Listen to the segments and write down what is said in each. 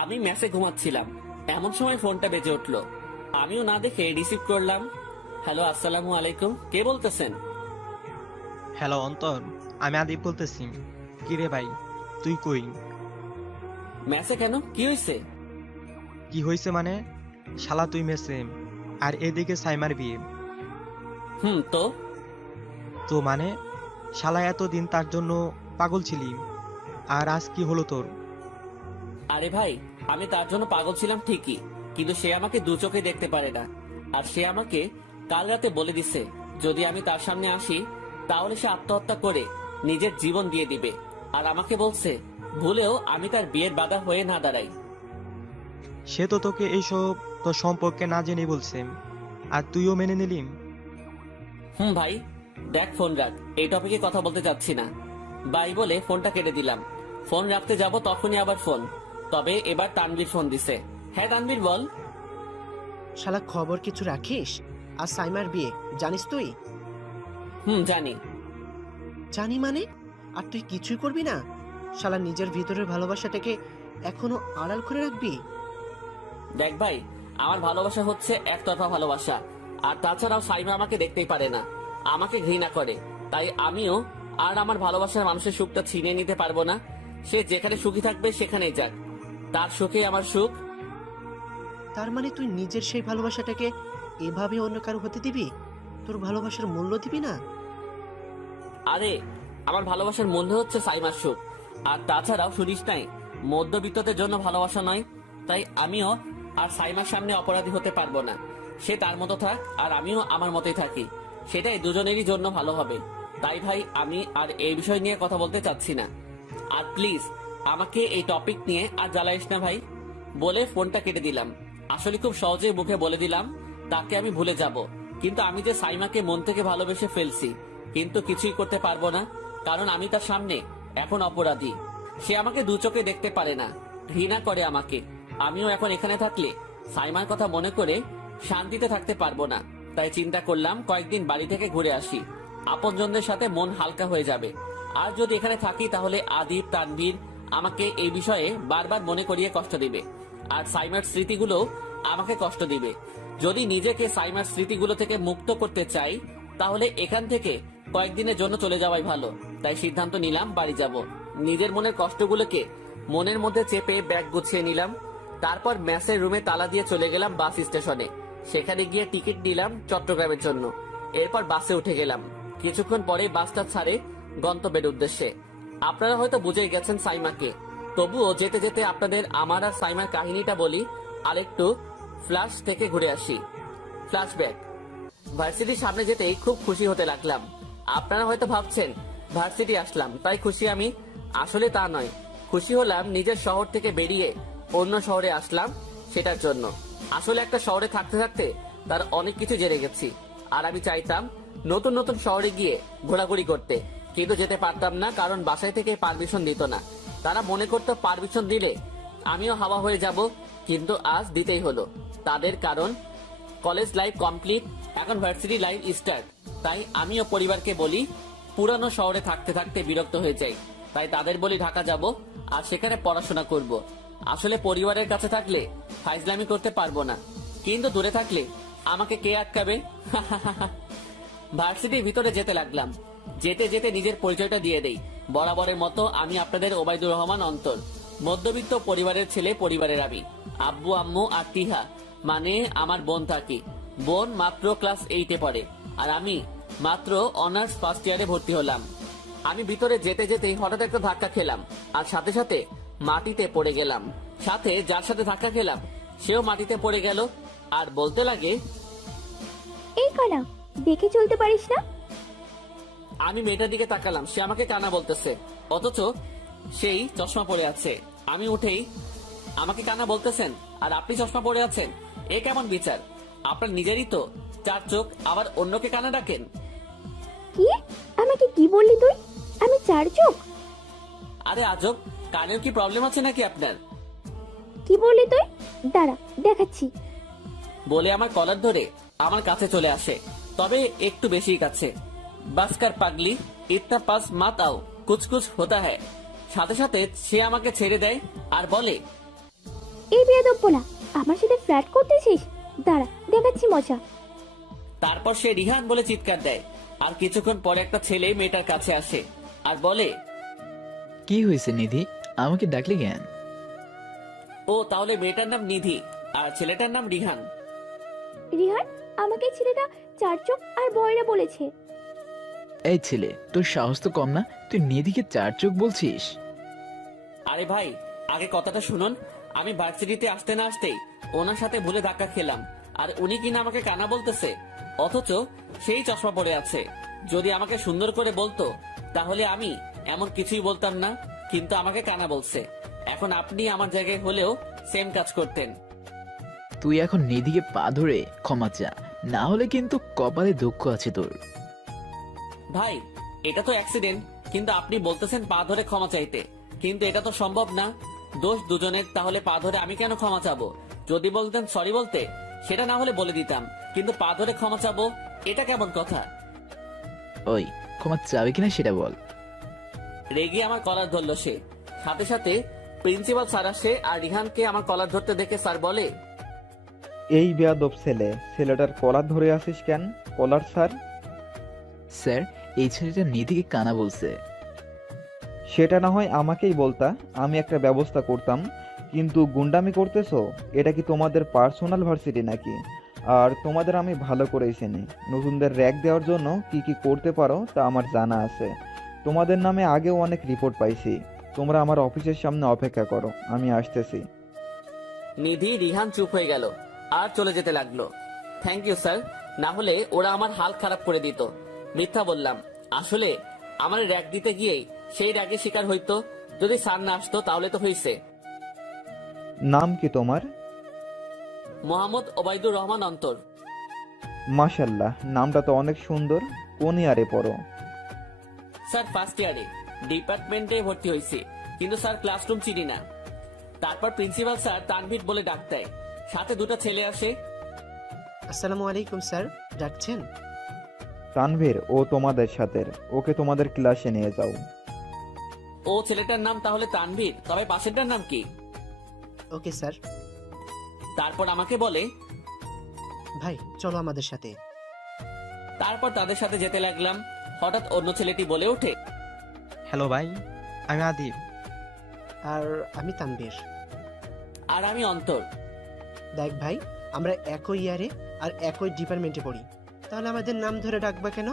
আমি ম্যাচে ঘুমাচ্ছিলাম, এমন সময় ফোনটা বেজে উঠলো। আমিও না দেখে রিসিভ করলাম। হ্যালো, আসসালামু আলাইকুম, কে বলতেছেন? হ্যালো অন্তর, আমি আদিপ বলতেছি। কি রে ভাই, তুই কই? ম্যাচে কেন, কি হয়েছে? কি হয়েছে মানে? শালা তুই মেসে, আর এদিকে সাইমার বিয়ে। তো তো মানে, শালা এতদিন তার জন্য পাগল ছিলি, আর আজ কি হলো তোর? আরে ভাই, আমি তার জন্য পাগল ছিলাম ঠিকই, কিন্তু সে আমাকে দু চোখে দেখতে পারে না। আর সে আমাকে কাল রাতে বলে দিছে, যদি আমি তার সামনে আসি তাহলে সে আত্মহত্যা করে নিজের জীবন দিয়ে দিবে। আর আমাকে বলছে ভুলেও আমি তার বিয়ের বাধা হয়ে না দাঁড়াই। সে তো তোকে এইসব তোর সম্পর্কে না জেনে বলছে, আর তুইও মেনে নিলি? ভাই, দেখ ফোন রাখ, এই টপিকে কথা বলতে চাচ্ছি না। বাই বলে ফোনটা কেটে দিলাম। ফোন রাখতে যাব তখনই আবার ফোন। তবে এবার তানভীর ফোন দিছে। হ্যাঁ তানভীর, বল। শালা খবর কিছু রাখিস? আর সাইমার বিয়ে জানিস তুই? জানি। জানি মানে? আর তুই কিছুই করবি না? শালা নিজের ভিতরের ভালোবাসাটাকে এখনো আড়াল করে রাখবি? দেখ ভাই, আমার ভালোবাসা হচ্ছে একতরফা ভালোবাসা। আর তাছাড়াও সাইমা আমাকে দেখতেই পারে না, আমাকে ঘৃণা করে। তাই আমিও আর আমার ভালোবাসার মানুষের সুখটা ছিনিয়ে নিতে পারবো না। সে যেখানে সুখী থাকবে সেখানেই যাক, তার সুখে আমার সুখ। তার মানে তুই নিজের সেই ভালোবাসাটাকে এভাবে অন্য কারো হতে দিবি? তোর ভালোবাসার মূল্য দিবি না? আরে, আমার ভালোবাসার মূল্য হচ্ছে সাইমার সুখ। আর তাছাড়াও শুনিস নাই, মধ্যবিত্তদের জন্য ভালোবাসা নয়। তাই আমিও আর সাইমার সামনে অপরাধী হতে পারবো না। সে তার মতো থাক আর আমিও আমার মতোই থাকি, সেটাই দুজনেরই জন্য ভালো হবে। তাই ভাই, আমি আর এই বিষয় নিয়ে কথা বলতে চাচ্ছি না। আর প্লিজ আমাকে এই টপিক নিয়ে আর জ্বালাইস না ভাই, বলে ফোনটা কেটে দিলাম। আসলে খুব সহজে মুখে বলে দিলাম তাকে আমি ভুলে যাব, কিন্তু আমি যে সাইমাকে মন থেকে ভালোবেসে ফেলছি, কিন্তু কিছুই করতে পারবো না। কারণ আমি তার সামনে এখন অপরাধী। সে আমাকে দু চোখে দেখতে পারে না, ঘৃণা করে আমাকে। আমিও এখন এখানে থাকলে সাইমার কথা মনে করে শান্তিতে থাকতে পারবো না। তাই চিন্তা করলাম কয়েকদিন বাড়ি থেকে ঘুরে আসি, আপনজনদের সাথে মন হালকা হয়ে যাবে। আর যদি এখানে থাকি তাহলে আদিপ, তানভীর আমাকে এই বিষয়ে বারবার মনে করিয়ে কষ্ট দিবে। আর সাইমার স্মৃতিগুলো আমাকে কষ্ট দিবে। যদি নিজেকে সাইমার স্মৃতিগুলো থেকে মুক্ত করতে চাই, তাহলে এখান থেকে কয়েকদিনের জন্য চলে যাওয়াই ভালো। তাই সিদ্ধান্ত নিলাম বাড়ি যাব। নিজের মনের কষ্টগুলোকে মনের মধ্যে চেপে ব্যাগ গুছিয়ে নিলাম। তারপর ম্যাচের রুমে তালা দিয়ে চলে গেলাম বাস স্টেশনে। সেখানে গিয়ে টিকিট নিলাম চট্টগ্রামের জন্য। এরপর বাসে উঠে গেলাম। কিছুক্ষণ পরে বাসটা ছাড়ে গন্তব্যের উদ্দেশ্যে। আপনারা হয়তো বুঝে গেছেন সাইমাকে, তবুও যেতে যেতে আপনাদের আমার আর সাইমার কাহিনীটা বলি। আরেকটু ফ্ল্যাশ থেকে ঘুরে আসি। ফ্ল্যাশব্যাক। ভার্সিটির সামনে যেতেই খুব খুশি হতে লাগলাম। আপনারা হয়তো ভাবছেন ভার্সিটি আসলাম তাই খুশি আমি। আসলে তা নয়, খুশি হলাম নিজের শহর থেকে বেরিয়ে অন্য শহরে আসলাম সেটার জন্য। আসলে একটা শহরে থাকতে থাকতে তার অনেক কিছু জেনে গেছি। আর আমি চাইতাম নতুন নতুন শহরে গিয়ে ঘোরাঘুরি করতে, কিন্তু যেতে পারতাম না, কারণ বাসায় থেকে পারমিশন দিত না। তারা মনে করতো পারমিশন দিলে আমিও হাওয়া হয়ে যাব, কিন্তু আজ দিতেই হলো তাদের। কারণ কলেজ লাইফ কমপ্লিট, এখন ভার্সিটি লাইফ স্টার্ট। তাই আমিও পরিবারকে বলি পুরানো শহরে থাকতে থাকতে বিরক্ত হয়ে যাই, তাই তাদের বলি ঢাকা যাব আর সেখানে পড়াশোনা করব। আসলে পরিবারের কাছে থাকলে ফাইজলামি করতে পারবো না, কিন্তু দূরে থাকলে আমাকে কে আটকাবে? ভার্সিটির ভিতরে যেতে লাগলাম। যেতে যেতে নিজের পরিচয়টা দিয়ে দেই। বরাবরের মতো আমি আপনাদের ওবায়দুর রহমান অন্তর, মধ্যবিত্ত পরিবারের ছেলে। পরিবারের আমি আব্বু, আম্মু আর তিহা মানে আমার বোন থাকি। বোন মাত্র ক্লাস 8-এ পড়ে, আর আমি মাত্র অনার্স ফার্স্ট ইয়ারে ভর্তি হলাম। আমি ভিতরে যেতে যেতেই হঠাৎ একটা ধাক্কা খেলাম, আর সাথে সাথে মাটিতে পড়ে গেলাম। সাথে যার সাথে ধাক্কা খেলাম সেও মাটিতে পড়ে গেল আর বলতে লাগে, এই কানা, দেখে চলতে পারিস না? আমি মেয়েটার দিকে তাকালাম, সে আমাকে কানা বলতেছে, অথচ সেই চশমা পরে আছে। আমি উঠেই, আমাকে কানা বলতেছেন আর আপনি চশমা পরে আছেন, এ কেমন বিচার? আপনার নিজেরই তো 4 চোখ, আবার অন্যকে কানা ডাকেন? কি? আমাকে কি বললি তুই? আমি 4 চোখ? আরে আজব, কানের কি প্রবলেম আছে নাকি আপনার? কি বললি তুই? দাঁড়া, দেখাচ্ছি। বলে আমার কলার ধরে আমার কাছে চলে আসে, তবে একটু বেশি কাছে। বাসকার পাগলি, ইতনা পাস মাত আও, কুছ কুছ হোতা হ্যায়। সাথে সাথে সে আমাকে ছেড়ে দেয় আর বলে, এই বেয়াদব বলা আমার সাথে ফ্ল্যাট করতেছিস? দাঁড়া, দেখাচ্ছি মজা। তারপর সে রিহান বলে চিৎকার দেয়। আর কিছুক্ষণ পরে একটা ছেলে মেয়েটার কাছে আসে আর বলে, কি হয়েছে নিধি, আমাকে ডাকলি কেন? ও তাহলে মেয়েটার নাম নিধি আর ছেলেটার নাম রিহান। রিহান, আমাকে ছেলেটা চার চোখ আর বয়রা বলেছে। এই ছেলে, তোর সাহস তো কম না, তুই নিধিকে চার চোখ বলছিস? আরে ভাই, আগে কথাটা শুনুন। আমি ভার্সিটিতে আসতে না আসতেই ওনার সাথে ভুলে ধাক্কা খেলাম, আর উনি কিনা আমাকে কানা বলতেছে, অথচ সেই চশমা পরে আছে। যদি আমাকে সুন্দর করে বলতো তাহলে আমি এমন কিছুই বলতাম না, কিন্তু আমাকে কানা বলছে। এখন আপনি আমার জায়গায় হলেও সেম কাজ করতেন। তুই এখন নিধিকে পা ধরে ক্ষমা চা, না হলে কিন্তু কপালে দুঃখ আছে তোর। ভাই, এটা তো অ্যাক্সিডেন্ট, কিন্তু আপনি বলতেছেন পা ধরে ক্ষমা চাইতে, কিন্তু এটা তো সম্ভব না। দোষ দুজনের, তাহলে পা ধরে আমি কেন ক্ষমা চাবো? যদি বলতেন সরি বলতে, সেটা না হলে বলে দিতাম, কিন্তু পা ধরে ক্ষমা চাবো, এটা কেমন কথা? ওই, ক্ষমা চাবে কিনা সেটা বল। রেগে আমার কলার ধরলো সে। সাথে সাথে প্রিন্সিপাল স্যার আসে আর রিহানকে আমার কলার ধরতে দেখে স্যার বলে, এই বেয়াদব ছেলে, ছেলেটার কলার ধরে আসিস কেন? কলার স্যার? স্যার, এই ছেলেটা নিধিকে কানা বলছে। সেটা না হয় আমাকেই বলতা, আমি একটা ব্যবস্থা করতাম, কিন্তু গুন্ডামি করতেছো? এটা কি তোমাদের পার্সোনাল ভার্সিটি নাকি? আর তোমাদের আমি ভালো করেই চিনি। নতুনদের র্যাক দেওয়ার জন্য কি কি করতে পারো তা আমার জানা আছে। তোমাদের নামে আগেও অনেক রিপোর্ট পাইছি। তোমরা আমার অফিসের সামনে অপেক্ষা করো, আমি আসতেছি। নিধি রিহান চুপ হয়ে গেল আর চলে যেতে লাগলো। থ্যাংক ইউ স্যার, না হলে ওরা আমার হাল খারাপ করে দিত। মিথ্যা বললাম, আসলে আমার র্যাক দিতে গিয়েই সেই র্যাগের শিকার হইতো। যদি স্যার না আসতো তাহলে তো হইছে। নাম কি তোমার? মোহাম্মদ ওবায়দুর রহমান অন্তর। মাশাল্লাহ, নামটা তো অনেক সুন্দর। কোন ইয়ারে পড়ো? স্যার ফার্স্ট ইয়ারে, ডিপার্টমেন্টে ভর্তি হয়েছি, কিন্তু স্যার ক্লাসরুম চিনি না। তারপর প্রিন্সিপাল স্যার তানভীর বলে ডাক দেয়, সাথে দুটো ছেলে আসে। আসসালামু আলাইকুম স্যার, ডাকছেন? তানভীর, ও তোমাদের সাথে, ওকে তোমাদের ক্লাসে নিয়ে যাও। ও ছেলেটার নাম তাহলে তানভীর, তবে পাশেরটার নাম কি? Okay sir. তারপর আমাকে বলে, ভাই চলো আমাদের সাথে। তারপর তাদের সাথে যেতে লাগলাম। হঠাৎ অন্য ছেলেটি বলে ওঠে, হ্যালো ভাই, আমি আদিব। আর আমি তানবীর। আর আমি অন্তর। দেখ ভাই, আমরা একই ইয়ারে আর একই ডিপার্টমেন্টে পড়ি, তাহলে আমাদের নাম ধরে ডাকবা কেন?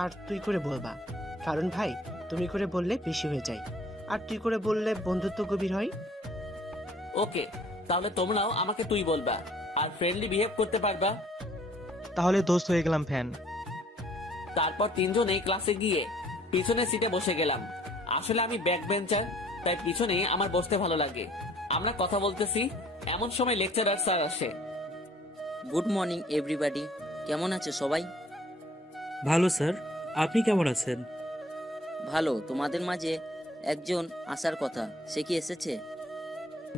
আর তুই করে বলবা, কারণ ভাই তুমি করে বললে বেশি হয়ে যায়, আর তুই করে বললে বন্ধুত্ব গভীর হয়। ওকে, তাহলে তোমরাও আমাকে তুই বলবা আর ফ্রেন্ডলি বিহেভ করতে পারবা। তাহলে দোস্ত হয়ে গেলাম ফ্যান। তারপর তিনজনে ক্লাসে গিয়ে পিছনের সিটে বসে গেলাম। আসলে আমি ব্যাক বেঞ্চার, তাই পিছনে আমার বসতে ভালো লাগে। আমরা কথা বলতেছি, এমন সময় লেকচারার স্যার আসে। গুড মর্নিং এভরিবাডি, কেমন আছে সবাই? ভালো স্যার, আপনি কেমন আছেন? ভালো। তোমাদের মাঝে একজন আসার কথা, সে কি এসেছে?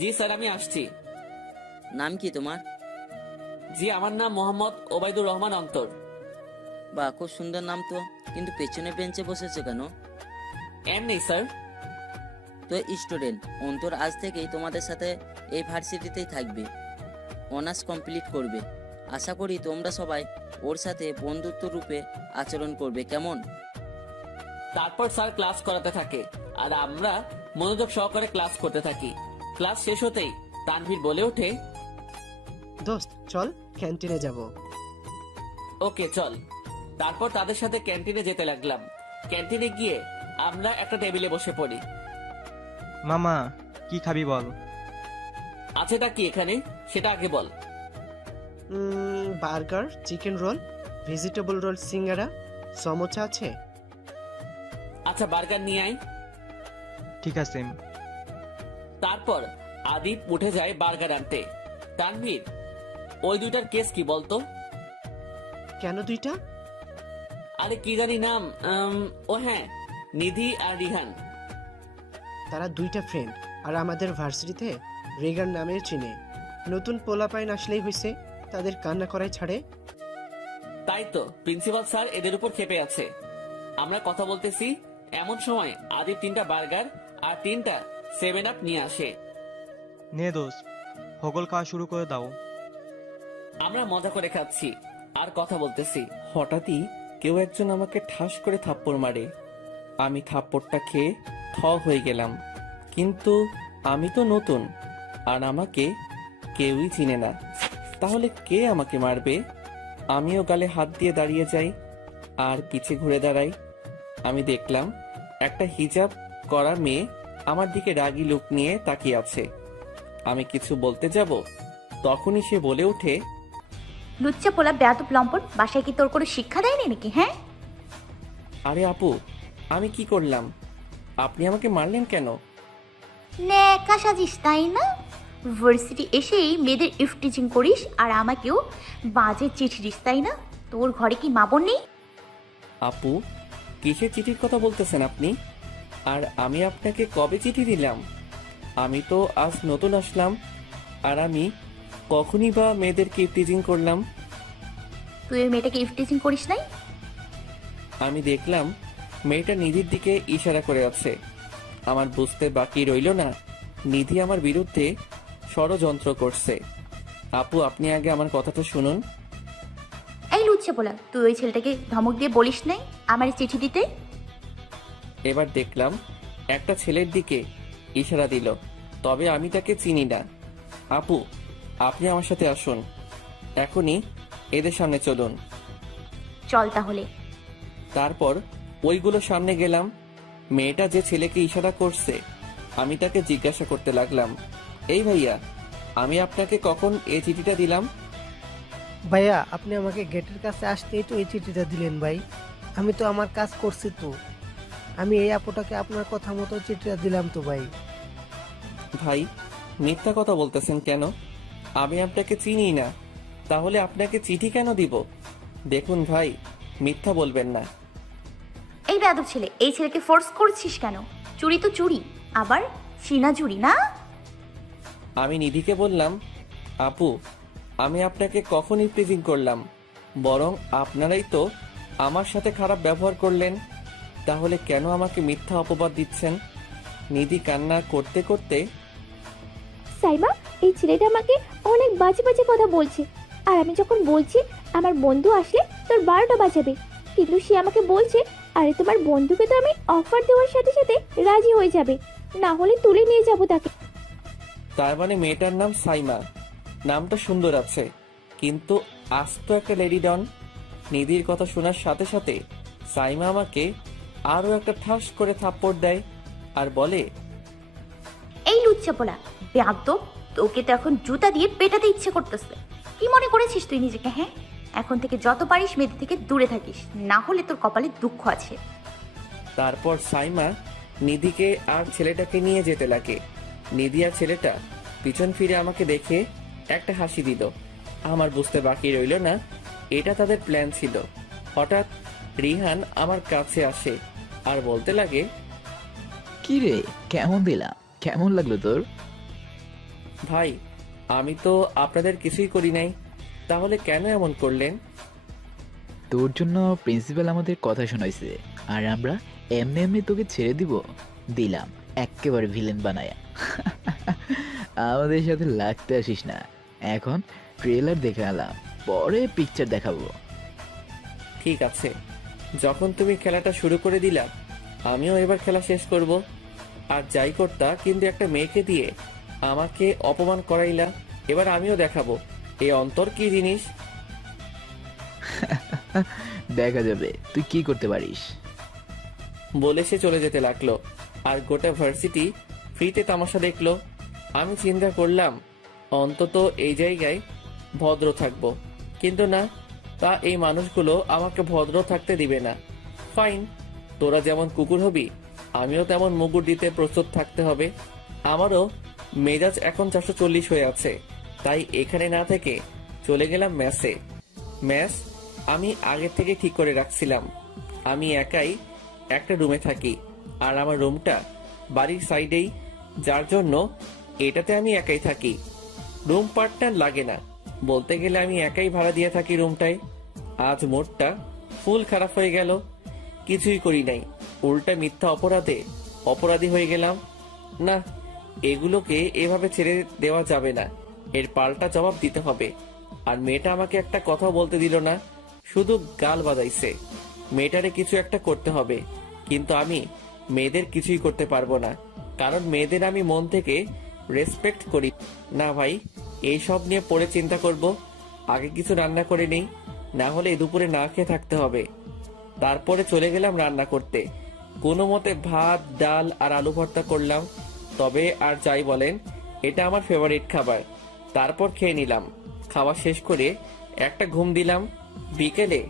জি স্যার, আমি আসছি। নাম কি তোমার? জি, আমার নাম মোহাম্মদ ওবায়দুর রহমান অন্তর। বা খুব সুন্দর নাম তো, কিন্তু পেছনে বেঞ্চে বসেছে কেন? এমনি স্যার। তো স্টুডেন্ট অন্তর আজ থেকেই তোমাদের সাথে এই ভার্সিটিতেই থাকবে, অনার্স কমপ্লিট করবে। আশা করি তোমরা সবাই ওর সাথে বন্ধুত্ব রূপে আচরণ করবে, কেমন? তারপর স্যার ক্লাস করাতে থাকে আর আমরা মনোযোগ সহকারে ক্লাস করতে থাকি। ক্লাস শেষ হতেই তানভীর বলে ওঠে, দোস্ত চল ক্যান্টিনে যাব। ওকে চল। তারপর তাদের সাথে ক্যান্টিনে যেতে লাগলাম। ক্যান্টিনে গিয়ে আমরা একটা টেবিলে বসে পড়ি। মামা, কি খাবি বল? আছেটা কি এখানে সেটা আগে বল। Burger, chicken roll, vegetable roll, singara, samosa আছে। আচ্ছা, বার্গার নিয়ে আয়। ঠিক আছে। তারপর আদিপ উঠে যায় বার্গার আনতে। তানভীর, ওই দুইটার কেস কি বলতো? কেন দুইটা? আরে কি জানি নাম, ও হ্যাঁ, নিধি আর রিহান। তারা দুইটা ফ্রেন্ড, আর আমাদের ভার্সিটিতে রেগার নামে চিনে। নতুন পোলাপাইন আসলেই হয়েছে তাদের কান্না করাই ছাড়ে। তাই তো প্রিন্সিপাল স্যার এদের উপর ক্ষেপে আছে। আমরা কথা বলতেছি, এমন সময় আদিপ 3টা বার্গার আর 3টা 7 আপ নিয়ে আসে। নে দোস্ত। হগল খাওয়া শুরু করে দাও। আমরা মজা করে খাচ্ছি আর কথা বলতেছি। হঠাৎই কেউ একজন আমাকে ঠাস করে থাপ্পড় মারে। আমি থাপ্পড়টা খেয়ে থ হয়ে গেলাম। কিন্তু আমি তো নতুন আর আমাকে কেউই চিনে না। তাহলে কে আমাকে মারবে? আমিও গালে হাত দিয়ে দাঁড়িয়ে যাই আর পিছে ঘুরে দাঁড়াই। আমি দেখলাম একটা হিজাব করা মেয়ে আমার দিকে রাগী লুক নিয়ে তাকিয়ে আছে। আমি কিছু বলতে যাব, তখনই সে বলে ওঠে, লুচ্চা পোলা বেয়াদব লম্পট, বাসায় কি তোর কোনো শিক্ষা দেয়নি নাকি? হ্যাঁ, আরে আপু, আমি কি করলাম? আপনি আমাকে মারলেন কেন? ন্যাকা সাজিস তাই না? ভার্সিটি এসেই মেয়েদের ইফটিজিং করিস আর আমাকেও বাজে চিঠি দিস তাই না? তোর ঘরে কি মা বোন নেই? আপু, কিসের চিঠির কথা বলতেছেন আপনি? আর আমি আপনাকে কবে চিঠি দিলাম? আমি তো আজ নতুন আসলাম। আর আমি কখনই বা মেয়েদেরকে টিজিং করলাম? তুই ওই মেয়েটাকে ইফটিজিং করিস নাই? আমি দেখলাম মেয়েটা নিধির দিকে ইশারা করে আছে। আমার বুঝতে বাকি রইল না নিধি আমার বিরুদ্ধে ষড়যন্ত্র করছে। আপু, আপনি আগে আমার কথাটা শুনুন। এই লুচ্চা পোলা, তুই ওই ছেলেটাকে ধমক দিয়ে বলিস নাই আমার চিঠি দিতে? এবার দেখলাম একটা ছেলের দিকে ইশারা দিল, তবে আমি তাকে চিনি না। আপু, আপনি আমার সাথে আসুন, এখনই এদের সামনে চলুন। চল তাহলে। তারপর ওইগুলো সামনে গেলাম। মেয়েটা যে ছেলেকে ইশারা করছে আমি তাকে জিজ্ঞাসা করতে লাগলাম, এই ভাইয়া, আমি আপনাকে কখন এই চিঠিটা দিলাম? ভাইয়া, আপনি আমাকে গেটের কাছে আসতেই তো এই চিঠিটা দিলেন ভাই। আমি তো আমার কাজ করছি তো। আমি এই আপুটাকে আপনার কথা মতো চিঠিটা দিলাম তো ভাই। ভাই, মিথ্যা কথা বলতেছেন কেন? আমি আপনাকে চিনি না, তাহলে আপনাকে চিঠি কেন দিব? দেখুন ভাই, মিথ্যা বলবেন না। এই বেয়াদব ছেলে, এই ছেলেকে ফোর্স করছিস কেন? চুরি তো চুরি, আবার সিনা চুরি না? আমি নিধিকে বললাম, আপু, আমি আপনাকে কখন ইফটিজিং করলাম? বরং আপনারাই তো আমার সাথে খারাপ ব্যবহার করলেন। তাহলে কেন আমাকে মিথ্যা অপবাদ দিচ্ছেন? নিধি কান্না করতে করতে, সাইমা, এই ছেলেটা আমাকে অনেক বাজে বাজে কথা বলছে। আর আমি যখন বলছি আমার বন্ধু আসলে তোর 12টা বাজাবে, কিন্তু সে আমাকে বলছে আরে তোমার বন্ধুকে তো আমি অফার দেওয়ার সাথে সাথে রাজি হয়ে যাবে, না হলে তুলে নিয়ে যাব তাকে। তার মানে মেয়েটার নাম সাইমা। নামটা সুন্দর আছে, কিন্তু আস্ত একটা লেডি ডন। নিধির কথা শোনার সাথে সাথে সাইমা আমাকে আরো একটা ঠাস করে থাপ্পড় দেয় আর বলে, এই লুচ্চা পোলা বেয়াদব, তোকে তো এখন জুতা দিয়ে পেটাতে ইচ্ছে করতেছে। কি মনে করেছিস তুই নিজেকে? হ্যাঁ, এখন থেকে যত পারিস মেয়েদের থেকে দূরে থাকিস, না হলে তোর কপালে দুঃখ আছে। তারপর সাইমা নিধিকে আর ছেলেটাকে নিয়ে যেতে লাগে। নিধি আর ছেলেটা পিছন ফিরে আমাকে দেখে একটা হাসি দিল। আমার বুঝতে বাকি রইল না এটা তাদের প্ল্যান ছিল। হঠাৎ রিহান আমার কাছে আসে আর বলতে লাগে, কি রে, কেমন দিলাম? কেমন লাগলো তোর? ভাই, আমি তো আপনাদের কিছুই করি নাই, তাহলে কেন এমন করলেন? তোর জন্য প্রিন্সিপাল আমাদের কথা শোনাইছে, আর আমরা এমনি এমনি তোকে ছেড়ে দিলাম একেবারে ভিলেন বানায়া। আমাদের সাথে লাগতে আসিস না, এখন ট্রেলার দেখে এলাম, পরে পিকচার দেখাবো। ঠিক আছে, যখন তুমি খেলাটা শুরু করে দিলা, আমিও এবার খেলা শেষ করব। আর যাই করতা, কিন্তু একটা মেয়েকে দিয়ে আমাকে অপমান করাইলা, এবার আমিও দেখাবো এই অন্তর কি জিনিস। দেখা যাবে তুই কি করতে পারিস। বলে সে চলে যেতে লাগলো আর গোটা ভার্সিটি ফ্রিতে তামাশা দেখলো। আমি চিন্তা করলাম অন্তত এই জায়গায় ভদ্র থাকবো, কিন্তু না, তা এই মানুষগুলো আমাকে ভদ্র থাকতে দিবে না। ফাইন, তোরা যেমন কুকুর হবি, আমিও তেমন মুগুর দিতে প্রস্তুত থাকতে হবে। আমারও মেজাজ এখন 440 হয়ে আছে, তাই এখানে না থেকে চলে গেলাম ম্যাসে। ম্যাস আমি আগে থেকে ঠিক করে রাখছিলাম। আমি একাই একটা রুমে থাকি, আর আমার রুমটা বাড়ির সাইডেই, যার জন্য এটাতে আমি একাই থাকি। রুম পার্টনার লাগে না, বলতে গেলে আমি একাই ভাড়া দিয়ে থাকি রুমটায়। আজ মোডটা ফুল খারাপ হয়ে গেল, কিছুই করি নাই, উল্টা মিথ্যা অপরাধী হয়ে গেলাম। না, এগুলোকে এভাবে ছেড়ে দেওয়া যাবে না। এর পাল্টা জবাব দিতে হবে। আর মেয়েটা আমাকে একটা কথা বলতে দিল না, শুধু গাল বাজাইছে। মেয়েটারে কিছু একটা করতে হবে, কিন্তু আমি মেয়েদের কিছুই করতে পারবো না, কারণ মেয়েদের আমি মন থেকে রেসপেক্ট করি না ভাই। এইসব নিয়ে পরে চিন্তা করব, আগে কিছু রান্না করে নেই, না হলে দুপুরে না খেয়ে থাকতে হবে। তারপরে চলে গেলাম রান্না করতে। কোনো মতে ভাত, ডাল আর আলু ভর্তা করলাম। তবে আর যাই বলেন, এটা আমার ফেভারিট খাবার। তারপর খেয়ে নিলাম। খাওয়া শেষ করে একটা ঘুম দিলাম। বিকেলে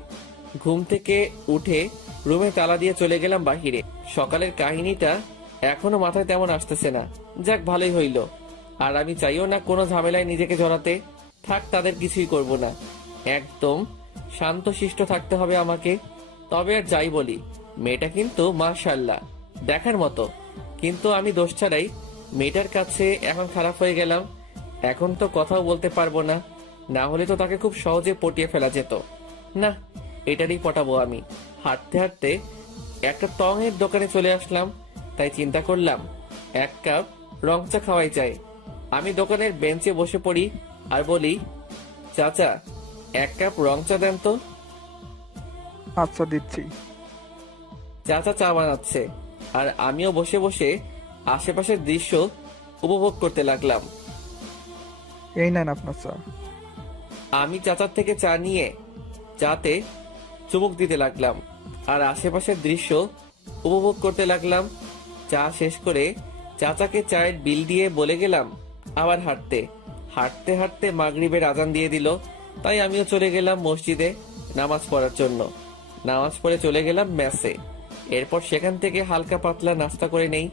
ঘুম থেকে উঠে রুমে তালা দিয়ে চলে গেলাম বাহিরে। সকালের কাহিনীটা এখনো মাথায় তেমন আসতেছে না। যাক, ভালোই হইল। আর আমি চাইও না কোনো ঝামেলায় নিজেকে জড়াতে। থাক, তাদের কিছুই করব না। একদম শান্তশিষ্ট থাকতে হবে আমাকে। তবে আর যাই বলি, মেয়েটা কিন্তু মাশাআল্লাহ দেখার মতো। কিন্তু আমি দোষ ছাড়াই মেয়েটার কাছে এখন খারাপ হয়ে গেলাম। এখন তো কথাও বলতে পারবো না, না হলে তো তাকে খুব সহজে পটিয়ে ফেলা যেত। না, এটারই পটাবো আমি। হাঁটতে হাঁটতে একটা টঙের দোকানে চলে আসলাম। তাই চিন্তা করলাম এক কাপ রং চা খাওয়াই যায়। আমি দোকানের বেঞ্চে বসে পড়ি আর বলি, চাচা এক কাপ রং চা দেন তো। আচ্ছা, দিচ্ছি। চাচা চা বানাচ্ছে আর আমিও বসে বসে আশেপাশের দৃশ্য উপভোগ করতে লাগলাম। এই নেন আপনার চা। আমি চাচার থেকে চা নিয়ে চাতে চুমুক দিতে লাগলাম আর আশেপাশের দৃশ্য উপভোগ করতে লাগলাম। চা শেষ করে চাচাকে চায়ের বিল দিয়ে বলে গেলাম আবার হাঁটতে। হাঁটতে হাঁটতে মাগরিবের আজান দিয়ে দিল। তাই আমিও চলে গেলাম মসজিদে নামাজ পড়ার জন্য। নামাজ পড়ে চলে গেলাম মেসে। এরপর সেখান থেকে হালকা পাতলা নাস্তা করে নেই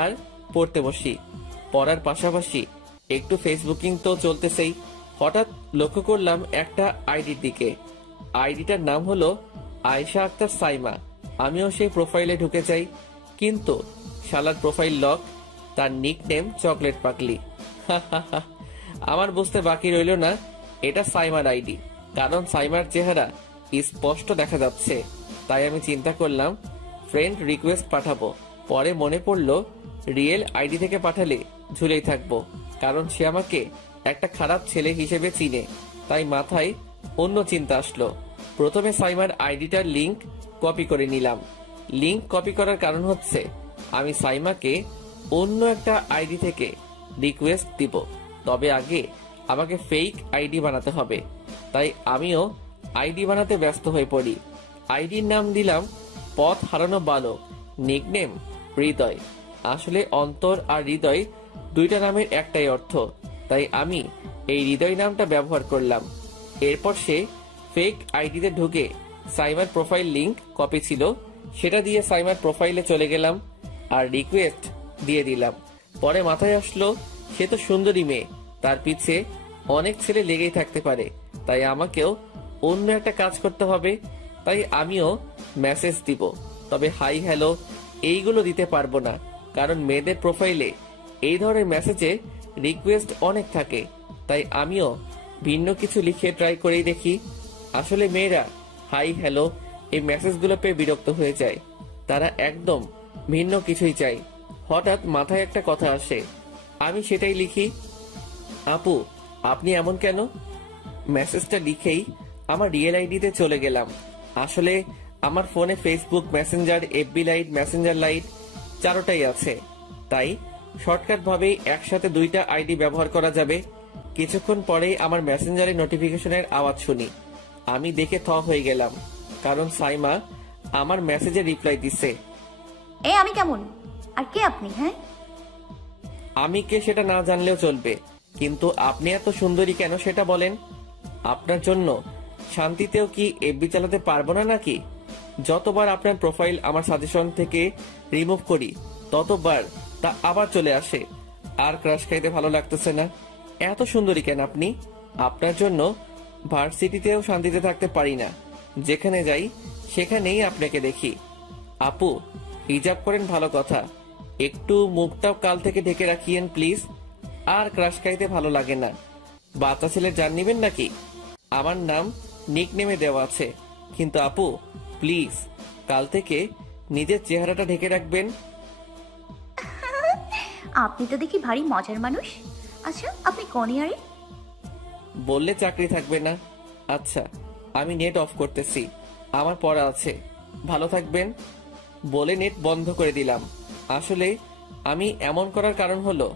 আর পড়তে বসি। পড়ার পাশাপাশি একটু ফেসবুকিং তো চলতেছেই। হঠাৎ লক্ষ্য করলাম একটা আইডির দিকে। আইডিটার নাম হলো আয়েশা আক্তার সাইমা। আমিও সেই প্রোফাইলে ঢুকে যাই, কিন্তু শালার প্রোফাইল লক। তার নিকনেম চকলেট পাগলি। আমার বুঝতে বাকি রইল না এটা সাইমার আইডি, কারণ সাইমার চেহারা স্পষ্ট দেখা যাচ্ছে। তাই আমি চিন্তা করলাম ফ্রেন্ড রিকোয়েস্ট পাঠাবো। পরে মনে পড়লো রিয়েল আইডি থেকে পাঠালে ঝুলেই থাকবো, কারণ সে আমাকে একটা খারাপ ছেলে হিসেবে চিনে। তাই মাথায় অন্য চিন্তা আসলো। প্রথমে সাইমার আইডিটার লিংক কপি করে নিলাম। লিংক কপি করার কারণ হচ্ছে আমি সাইমাকে অন্য একটা আইডি থেকে রিকোয়েস্ট দিব। তবে আগে আমাকে ফেক আইডি বানাতে হবে। তাই আমিও আইডি বানাতে ব্যস্ত হয়ে পড়ি। আইডির নাম দিলাম পথ হারানো বালক, নিকনেম হৃদয়। আসলে অন্তর আর হৃদয় দুইটা নামের একটাই অর্থ, তাই আমি এই হৃদয় নামটা ব্যবহার করলাম। এরপর সে ফেক আইডিতে ঢুকে সাইমার প্রোফাইল লিংক কপি ছিল সেটা দিয়ে সাইমার প্রোফাইলে চলে গেলাম আর রিকোয়েস্ট দিয়ে দিলাম। পরে মাথায় আসলো সে তো সুন্দরী মেয়ে, তার পিছে অনেক ছেলে লেগেই থাকতে পারে। তাই আমাকেও অন্য একটা কাজ করতে হবে। তাই আমিও মেসেজ দিব, তবে হাই হ্যালো এইগুলো দিতে পারবো না, কারণ মেয়েদের প্রোফাইলে এই ধরনের মেসেজে রিকোয়েস্ট অনেক থাকে। তাই আমিও ভিন্ন কিছু লিখে ট্রাই করেই দেখি। আসলে মেয়েরা হাই হ্যালো এই মেসেজগুলো পেয়ে বিরক্ত হয়ে যায়, তারা একদম ভিন্ন কিছুই চাই। হঠাৎ মাথায় একটা কথা আসে, আমি সেটাই লিখি, আপু আপনি এমন কেন। মেসেজটা লিখেই আমার রিয়েল আইডিতে চলে গেলাম। আসলে আমার ফোনে Facebook, Messenger, FB Lite, Messenger Lite চারোটাই আছে। তাই শর্টকাট ভাবেই একসাথে দুইটা আইডি ব্যবহার করা যাবে। কিছুক্ষণ পরেই আমার মেসেঞ্জারে নোটিফিকেশনের আওয়াজ শুনি। আমি দেখে থ হয়ে গেলাম, কারণ সাইমা আমার মেসেজে রিপ্লাই দিছে। আমি কেমন আর কে আপনি? হ্যাঁ, আমি কে সেটা না জানলেও চলবে, কিন্তু আপনি এত সুন্দরী কেন সেটা বলেন। আপনার জন্য শান্তিতেও কি এফবি চালাতে পারবো না নাকি? যতবার আপনার প্রোফাইল আমার সাজেশন থেকে রিমুভ করি ততবার তা আবার চলে আসে। আর ক্রাশ খাইতে ভালো লাগতেছে না। এত সুন্দরী কেন আপনি? আপনার জন্য ভার্সিটিতেও শান্তিতে থাকতে পারি না। যেখানে যাই সেখানেই আপনাকে দেখি। আপু হিজাব করেন ভালো কথা, একটু মুখটাও কাল থেকে ঢেকে রাখিয়েন প্লিজ। আর ক্রাশ খাইতে ভালো লাগে না। বাচ্চা ছেলের জান নিবেন নাকি? আমার নাম নিকনেমে দেওয়া আছে, কিন্তু আপু প্লিজ কাল থেকে নিজের চেহারাটা ঢেকে রাখবেন। আপনি তো দেখি ভারী মজার মানুষ। আচ্ছা, আপনি কোন ইয়ারে? বললে চাকরি থাকবে না। আচ্ছা, আমি নেট অফ করতেছি, আমার পড়া আছে, ভালো থাকবেন বলে নেট বন্ধ করে দিলাম। আসলে আমি এমন করার কারণ হলো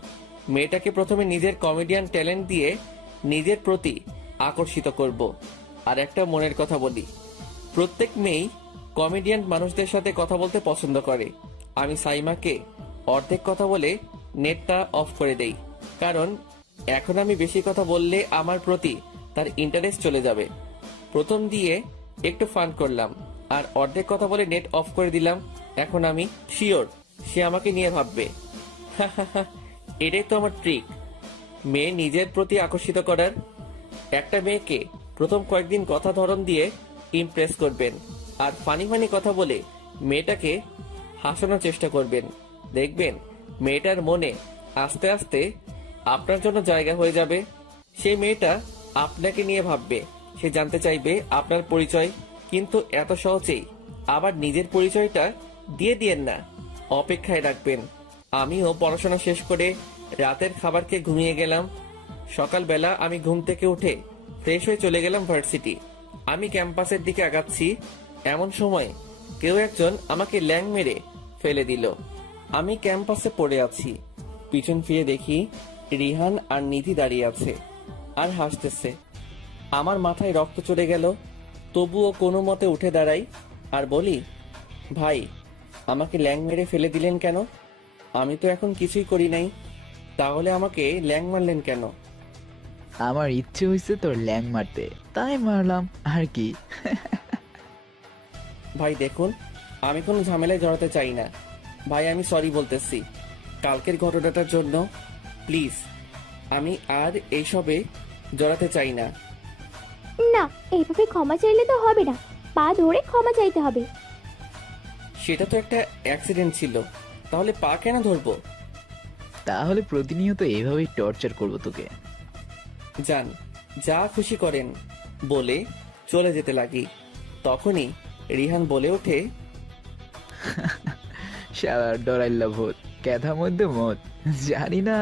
মেয়েটাকে প্রথমে নিজের কমেডিয়ান ট্যালেন্ট দিয়ে নিজের প্রতি আকর্ষিত করব। আর একটা মনের কথা বলি, প্রত্যেক মেয়েই কমেডিয়ান মানুষদের সাথে কথা বলতে পছন্দ করে। আমি সাইমাকে অর্ধেক কথা বলে নেটটা অফ করে দেই, কারণ এখন আমি বেশি কথা বললে আমার প্রতি তার ইন্টারেস্ট চলে যাবে। প্রথম দিয়ে একটু ফান করলাম আর অর্ধেক কথা বলে নেট অফ করে দিলাম। এখন আমি শিওর সে আমাকে নিয়ে ভাববে। এটাই তো আমার ট্রিক, মেয়ে নিজের প্রতি আকর্ষিত করার। একটা মেয়েকে প্রথম কয়েকদিন কথা ধরন দিয়ে ইমপ্রেস করবেন আর ফানি ফানি কথা বলে মেয়েটাকে হাসানোর চেষ্টা করবেন। দেখবেন মেয়েটার মনে আস্তে আস্তে আপনার জন্য জায়গা হয়ে যাবে। সেই মেয়েটা আপনাকে নিয়ে ভাববে, সে জানতে চাইবে আপনার পরিচয়। কিন্তু এত সহজেই আবার নিজের পরিচয়টা দিয়ে দিয়েন না, অপেক্ষায় রাখবেন। আমিও পড়াশোনা শেষ করে রাতের খাবার খেয়ে ঘুমিয়ে গেলাম। সকালবেলা আমি ঘুম থেকে উঠে ফ্রেশ হয়ে চলে গেলাম ভার্সিটি। আমি ক্যাম্পাসের দিকে আগাচ্ছি, এমন সময় কেউ একজন আমাকে ল্যাং মেরে ফেলে দিল। আমি ক্যাম্পাসে পড়ে আছি, পিছন ফিরে দেখি রিহান আর নিধি দাঁড়িয়ে আছে আর হাসতেছে। আমার মাথায় রক্ত চড়ে গেল, তবুও কোনো মতে উঠে দাঁড়াই আর বলি, ভাই আমাকে ল্যাং মেরে ফেলে দিলেন কেন? আমি তো এখন কিছুই করি নাই, তাহলে আমাকে ল্যাং মারলেন কেন? আমার ইচ্ছে হয়েছে তোর ল্যাং মারতে, তাই মারলাম আর কি। ভাই দেখুন, আমি কোনো ঝামেলায় জড়াতে চাই না ভাই, আমি সরি বলতেছি কালকের ঘটনাটার জন্য। প্লিজ, আমি আর এইসবে জড়াতে চাই না। না, এইভাবে ক্ষমা চাইলে তো হবে না, পা ধরে ক্ষমা চাইতে হবে। সেটা তো একটা অ্যাক্সিডেন্ট ছিল, তাহলে পা কেন ধরবো? তাহলে প্রতিনিয়ত এভাবেই টর্চার করবো তোকে। যান, যা খুশি করেন বলে চলে যেতে লাগি। তখনই রিহান বলে ওঠে, শালার ডরাইল্লা ভূত, ক্যাথা মধ্যে মত। জানি না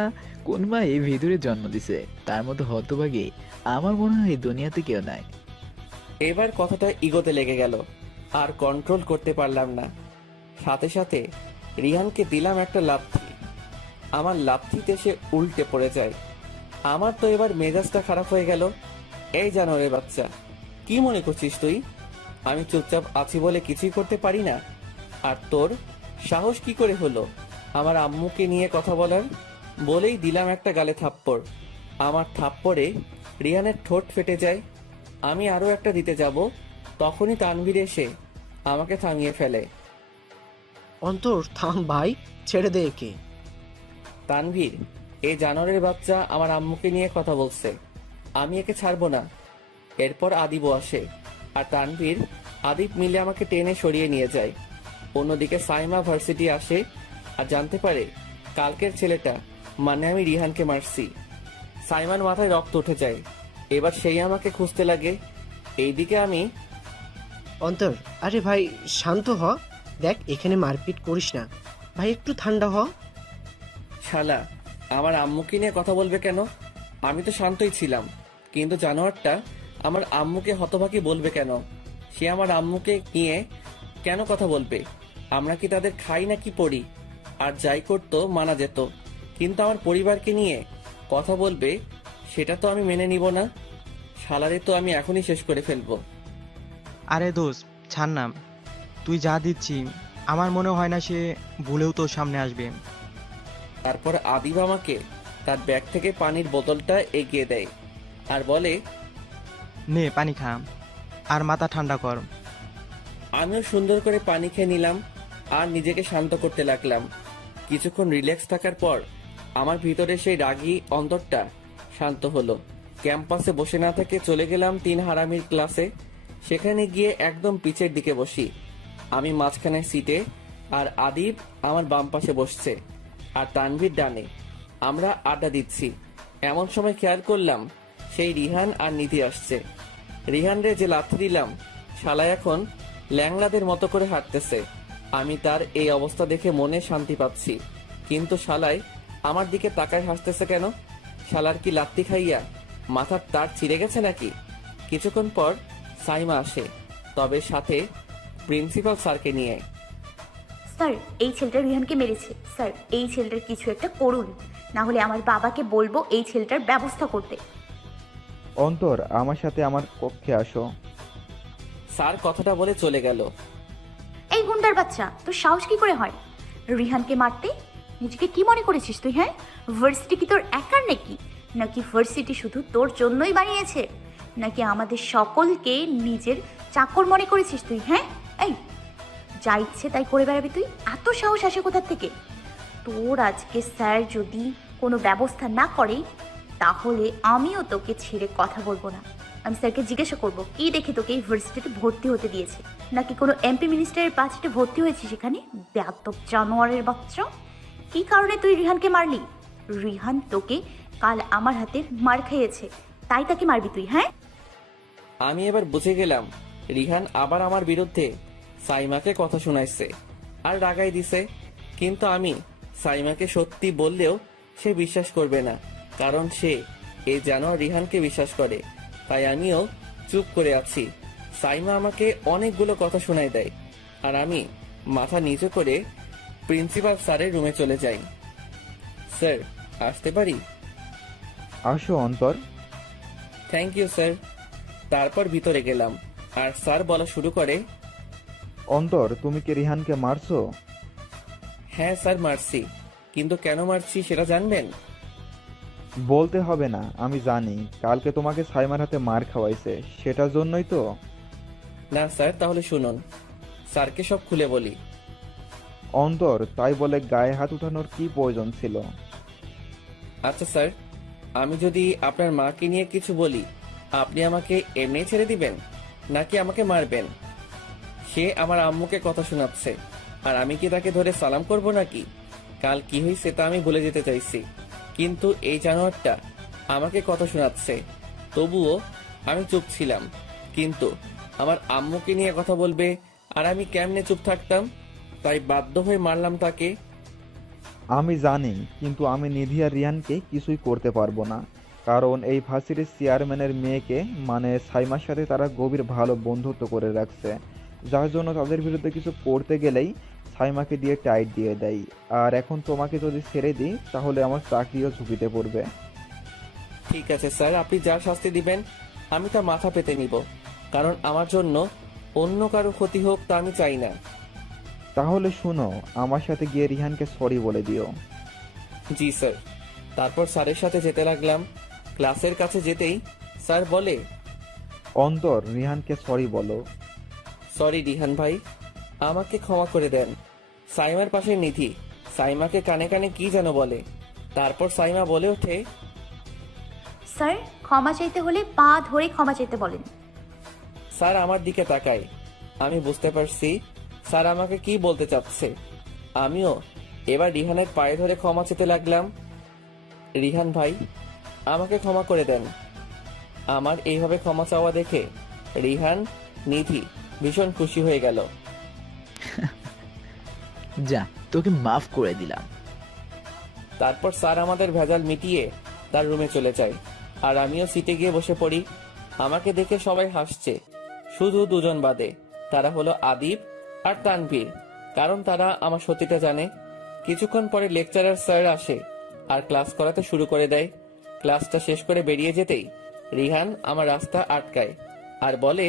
কোন মা এই ভিতরে জন্ম দিছে, তার মতো হতভাগী আমার মনে হয় এই দুনিয়াতে কেউ নাই। এবার কথাটা ইগোতে লেগে গেল, আর কন্ট্রোল করতে পারলাম না। সাথে সাথে রিহানকে দিলাম একটা লাথি। আমার লাথিতে সে উল্টে পড়ে যায়। আমার তো এবার মেজাজটা খারাপ হয়ে গেল। এই জানোয়ারের বাচ্চা, কি মনে করছিস তুই আমি চুপচাপ আছি বলে কিছুই করতে পারি না? আর তোর সাহস কি করে হলো আমার আম্মুকে নিয়ে কথা বলার? বলেই দিলাম একটা গালে থাপ্পড়। আমার থাপ্পড়ে রিহানের ঠোঁট ফেটে যায়। আমি আরো একটা দিতে যাব, তখনই তানভীর এসে আমাকে থামিয়ে ফেলে। অন্তর থাম ভাই, ছেড়ে দে একে। তানভীর, এই জানোয়ারের বাচ্চা আমার আম্মুকে নিয়ে কথা বলছে, আমি একে ছাড়বো না। এরপর আদিবও আসে আর তানভীর আদিব মিলে আমাকে টেনে সরিয়ে নিয়ে যায়। অন্যদিকে সাইমা ভার্সিটি আসে আর জানতে পারে কালকের ছেলেটা মানে আমি রিহানকে মারছি। সাইমার মাথায় রক্ত উঠে যায়। এবার সেই আমাকে খুঁজতে লাগে। এইদিকে আমি, অন্তর, আরে ভাই শান্ত হ, দেখ এখানে মারপিট করিস না ভাই, একটু ঠান্ডা হ। শালা আমার আম্মুকে নিয়ে কথা বলবে কেন? আমি তো শান্তই ছিলাম, কিন্তু জানোয়ারটা আমার আম্মুকে হতভাগী বলবে কেন? সে আমার আম্মুকে নিয়ে কেন কথা বলবে? আমরা কি তাদের খাই নাকি পড়ি? আর যাই করতো মানা যেত, কিন্তু আমার পরিবারকে নিয়ে কথা বলবে, সেটা তো আমি মেনে নিব না। শালারে তো আমি এখনই শেষ করে ফেলবো। আরে দোস্ত ছাড় না, তুই যা দিচ্ছি আমার মনে হয় না সে ভুলেও তোর সামনে আসবে। তারপর আদিব আমাকে তার ব্যাগ থেকে পানির বোতলটা এগিয়ে দেয় আর বলে, নে পানি খা আর মাথা ঠান্ডা কর। আমিও সুন্দর করে পানি খেয়ে নিলাম আর নিজেকে শান্ত করতে লাগলাম। কিছুক্ষণ রিল্যাক্স থাকার পর আমার ভিতরে সেই রাগী অন্তরটা শান্ত হলো। ক্যাম্পাসে বসে না থেকে চলে গেলাম 3 হারামির ক্লাসে। সেখানে গিয়ে একদম পিছের দিকে বসি। আমি মাঝখানে সিটে আর আদিব আমার বাম পাশে বসছে আর তানভীর ডানে। আমরা আড্ডা দিচ্ছি। এমন সময় খেয়াল করলাম সেই রিহান আর নিধি আসছে। রিহানরে যে লাথি দিলাম, শালা এখন ল্যাংলাদের মতো করে হাঁটতেছে। আমি তার এই অবস্থা দেখে মনে শান্তি পাচ্ছি, কিন্তু শালায় আমার দিকে তাকায় হাসতেছে কেন? শালার কি লাত্তি খাইয়া মাথার তার ছিঁড়ে গেছে নাকি? কিছুক্ষণ পর সাইমা আসে, তবে সাথে প্রিন্সিপাল স্যারকে নিয়ে। স্যার, এই ছেলেটা রিহানকে মেরেছে। স্যার, এই ছেলেটার কিছু একটা করুন, না হলে আমার বাবাকে বলবো এই ছেলেটার ব্যবস্থা করতে। অন্তর, আমার সাথে আমার কক্ষে আসো। স্যার কথাটা বলে চলে গেল। এই গুন্ডার বাচ্চা, তোর সাহস কি করে হয় রিহানকে মারতে? নিজেকে কি মনে করেছিস তুই? হ্যাঁ, ভার্সিটি কি তোর একার নাকি? নাকি ভার্সিটি শুধু তোর জন্যই বানিয়েছে? নাকি আমাদের সকলকে নিজের চাকর মনে করেছিস তুই? হ্যাঁ, এই যা ইচ্ছে তাই করে বেড়াবি তুই? এত সাহস আসে কোথা থেকে তোর? আজকে স্যার যদি কোনো ব্যবস্থা না করে তাহলে আমিও তোকে ছেড়ে কথা বলবো না। আমি স্যারকে জিজ্ঞাসা করবো কি দেখে তোকে এই ভার্সিটিতে ভর্তি হতে দিয়েছে, নাকি কোনো এমপি মিনিস্টারের পাঁচিতে ভর্তি হয়েছিস এখানে? বেয়াদব জানোয়ারের বাচ্চা, কি কারণে তুই রিহানকে মারলি? রিহান তোকে কাল আমার হাতে মার খেয়েছে, তাই তাকে মারবি তুই? হ্যাঁ, আমি এবার বুঝে গেলাম রিহান আবার আমার বিরুদ্ধে সাইমাকে কথা শোনাইছে আর রাগাই দিছে। কিন্তু আমি সাইমাকে সত্যি বললেও সে বিশ্বাস করবে না, কারণ সে যেন রিহানকে বিশ্বাস করে। তাই আমিও চুপ করে আছি। সাইমা আমাকে অনেকগুলো কথা শোনায় দেয় আর আমি মাথা নিচু করে প্রিন্সিপাল স্যারের রুমে চলে যাই। স্যার, আসতে পারি? আসো অন্তর। Thank you sir. তারপর ভিতরে গেলাম আর স্যার বলা শুরু করে, অন্তর, তুমি কি রিহানকে মারছো? হ্যাঁ স্যার, মারছি। কিন্তু কেন মারছি সেটা জানবেন? বলতে হবে না, আমি জানি। কালকে তোমাকে সাইমার হাতে মার খাওয়াইছে, সেটার জন্যই তো। না স্যার, তাহলে শুনুন, স্যারকে সব খুলে বলি। অন্তর, তাই বলে গায়ে হাত উঠানোর কি প্রয়োজন ছিল? আচ্ছা স্যার, আমি যদি আপনার মাকে নিয়ে কিছু বলি আপনি আমাকে এমনি ছেড়ে দিবেন নাকি আমাকে মারবেন? সে আমার আম্মুকে কথা শোনাচ্ছে আর আমি কি তাকে ধরে সালাম করব নাকি? কাল কি হয়েছে তা আমি ভুলে যেতে চাইছি, কিন্তু এই জানোয়ারটা আমাকে কথা শোনাচ্ছে। তবুও আমি চুপ ছিলাম। কিন্তু আমার আম্মুকে নিয়ে কথা বলবে আর আমি কেমনে চুপ থাকতাম? তাই বাধ্য হয়ে মারলাম তাকে। আমি জানি, কিন্তু আমি নিধি আর রিয়ানকে কিছুই করতে পারবো না, কারণ এই ভার্সিটির চেয়ারম্যানের মেয়েকে মানে সাইমার সাথে তারা গভীর ভালো বন্ধুত্ব করে রাখছে, যার জন্য তাদের বিরুদ্ধে কিছু করতে গেলেই সাইমাকে দিয়ে টাইট দিয়ে দেয়। আর এখন তোমাকে যদি ছেড়ে দিই তাহলে আমার চাকরিও ঝুঁকিতে পড়বে। ঠিক আছে স্যার, আপনি যা শাস্তি দিবেন আমি তা মাথা পেতে নিব, কারণ আমার জন্য অন্য কারো ক্ষতি হোক তা আমি চাই না। তাহলে শুনো, আমার সাথে গিয়ে রিহানকে সরি বলে দিও। জি স্যার। তারপর স্যারের সাথে যেতে লাগলাম। ক্লাসের কাছে যেতেই স্যার বলে, অন্তর, রিহানকে সরি বলো। সরি রিহান ভাই, আমাকে ক্ষমা করে দেন। সাইমার পাশে নিধি সাইমাকে কানে কানে কি যেন বলে। তারপর সাইমা বলে ওঠে, স্যার ক্ষমা চাইতে হলে পা ধরে ক্ষমা চাইতে বলেন। স্যার আমার দিকে তাকায়। আমি বুঝতে পারছি স্যার আমাকে কি বলতে চাচ্ছে। আমিও এবার রিহানের পায়ে ধরে ক্ষমা চেতে লাগলাম। রিহান ভাই, আমাকে ক্ষমা করে দেন। আমার এইভাবে ক্ষমা চাওয়া দেখে রিহান, নিধি ভীষণ খুশি হয়ে গেল। যা, তোকে মাফ করে দিলাম। তারপর স্যার আমাদের ভেজাল মিটিয়ে তার রুমে চলে যায় আর আমিও সিটে গিয়ে বসে পড়ি। আমাকে দেখে সবাই হাসছে, শুধু দুজন বাদে, তারা হলো আদিব আর তানভীর, কারণ তারা আমার সত্যিটা জানে। কিছুক্ষণ পরে লেকচারার স্যার আসে আর ক্লাস করাতে শুরু করে দেয়। ক্লাসটা শেষ করে বেরিয়ে যেতেই রিহান আমার রাস্তা আটকায় আর বলে,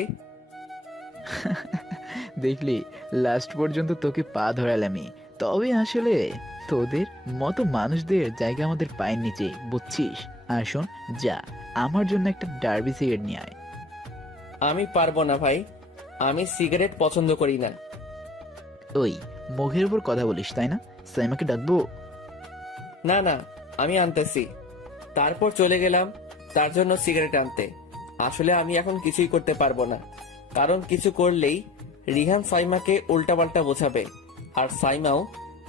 দেখলি, লাস্ট পর্যন্ত তোকে পা ধরালামই। তবে আসলে তোদের মতো মানুষদের জায়গা আমাদের পায়ের নিচে, বুঝছিস? আর শোন, যা, আমার জন্য একটা ডার্বি সিগারেট নিয়ে আয়। আমি পারবো না ভাই, আমি সিগারেট পছন্দ করি না। ওই মুখের উপর কথা বলিস তাই না? সাইমাকে ডাকবো? না না, আমি আনতেছি। তারপর চলে গেলাম তার জন্য সিগারেট আনতে। আসলে আমি এখন কিছুই করতে পারবো না, কারণ কিছু করলেই রিহান সাইমাকে উল্টাপাল্টা বোঝাবে আর সাইমাও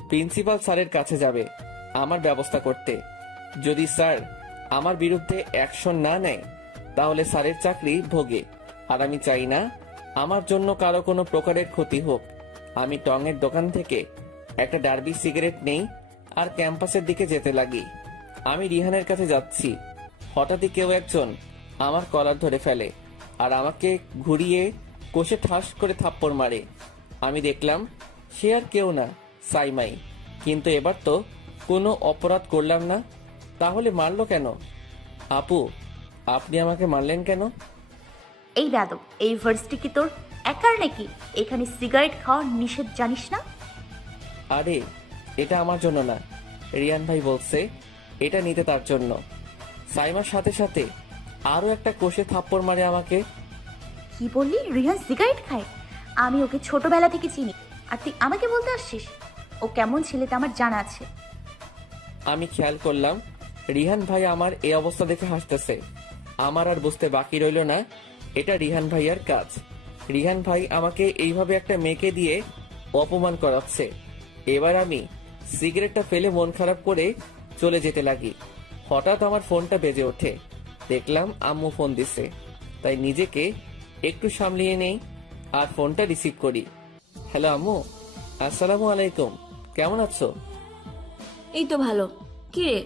প্রিন্সিপাল স্যারের কাছে যাবে আমার ব্যবস্থা করতে। যদি স্যার আমার বিরুদ্ধে অ্যাকশন না নেয় তাহলে স্যারের চাকরি ভোগে, আর আমি চাই না আমার জন্য কারো কোনো প্রকারের ক্ষতি হোক। আমি টঙের দোকান থেকে একটা ডার্বি সিগারেট নেই আর ক্যাম্পাসের দিকে যেতে লাগি। আমি রিহানের কাছে যাচ্ছি হঠাৎই কেউ একজন আমার কলার ধরে ফেলে আর আমাকে ঘুরিয়ে কষে ঠাস করে থাপ্পড় মারে। আমি দেখলাম সে আর কেউ না, সাইমাই। কিন্তু এবার তো কোনো অপরাধ করলাম না, তাহলে মারলো কেন? আপু, আপনি আমাকে মারলেন কেন? এই বেয়াদব, এই ভার্সিটি কি তোর একার নাকি? এখানে সিগারেট খাওয়া নিষেধ, জানিস না? আরে এটা আমার জন্য না, রিয়ান ভাই বলছে এটা নিতে তার জন্য। সাইমার সাথে সাথে আরো একটা কষে থাপ্পড় মারে আমাকে। কি বললি? রিহান সিগারেট খায়? আমি ওকে ছোটবেলা থেকে চিনি, আর তুই আমাকে বলতে আসছিস? ও কেমন ছেলে তা আমার জানা আছে। আমি খেয়াল করলাম রিহান ভাই আমার এই অবস্থা দেখে হাসতেছে। আমার আর বুঝতে বাকি রইল না এটা রিহান ভাইয়ার কাজ। রিহান ভাই আমাকে এইভাবে একটা মেয়েকে দিয়ে অপমান করাচ্ছে। এবার আমি সিগারেটটা ফেলে মন খারাপ করে চলে যেতে লাগি। হঠাৎ আমার ফোনটা বেজে ওঠে। দেখলাম আম্মু ফোন দিছে, তাই নিজেকে একটু সামলিয়ে নেই আর ফোনটা রিসিভ করি। হ্যালো আম্মু, আসসালামু আলাইকুম, কেমন আছো? এই তো ভালো। কি রে,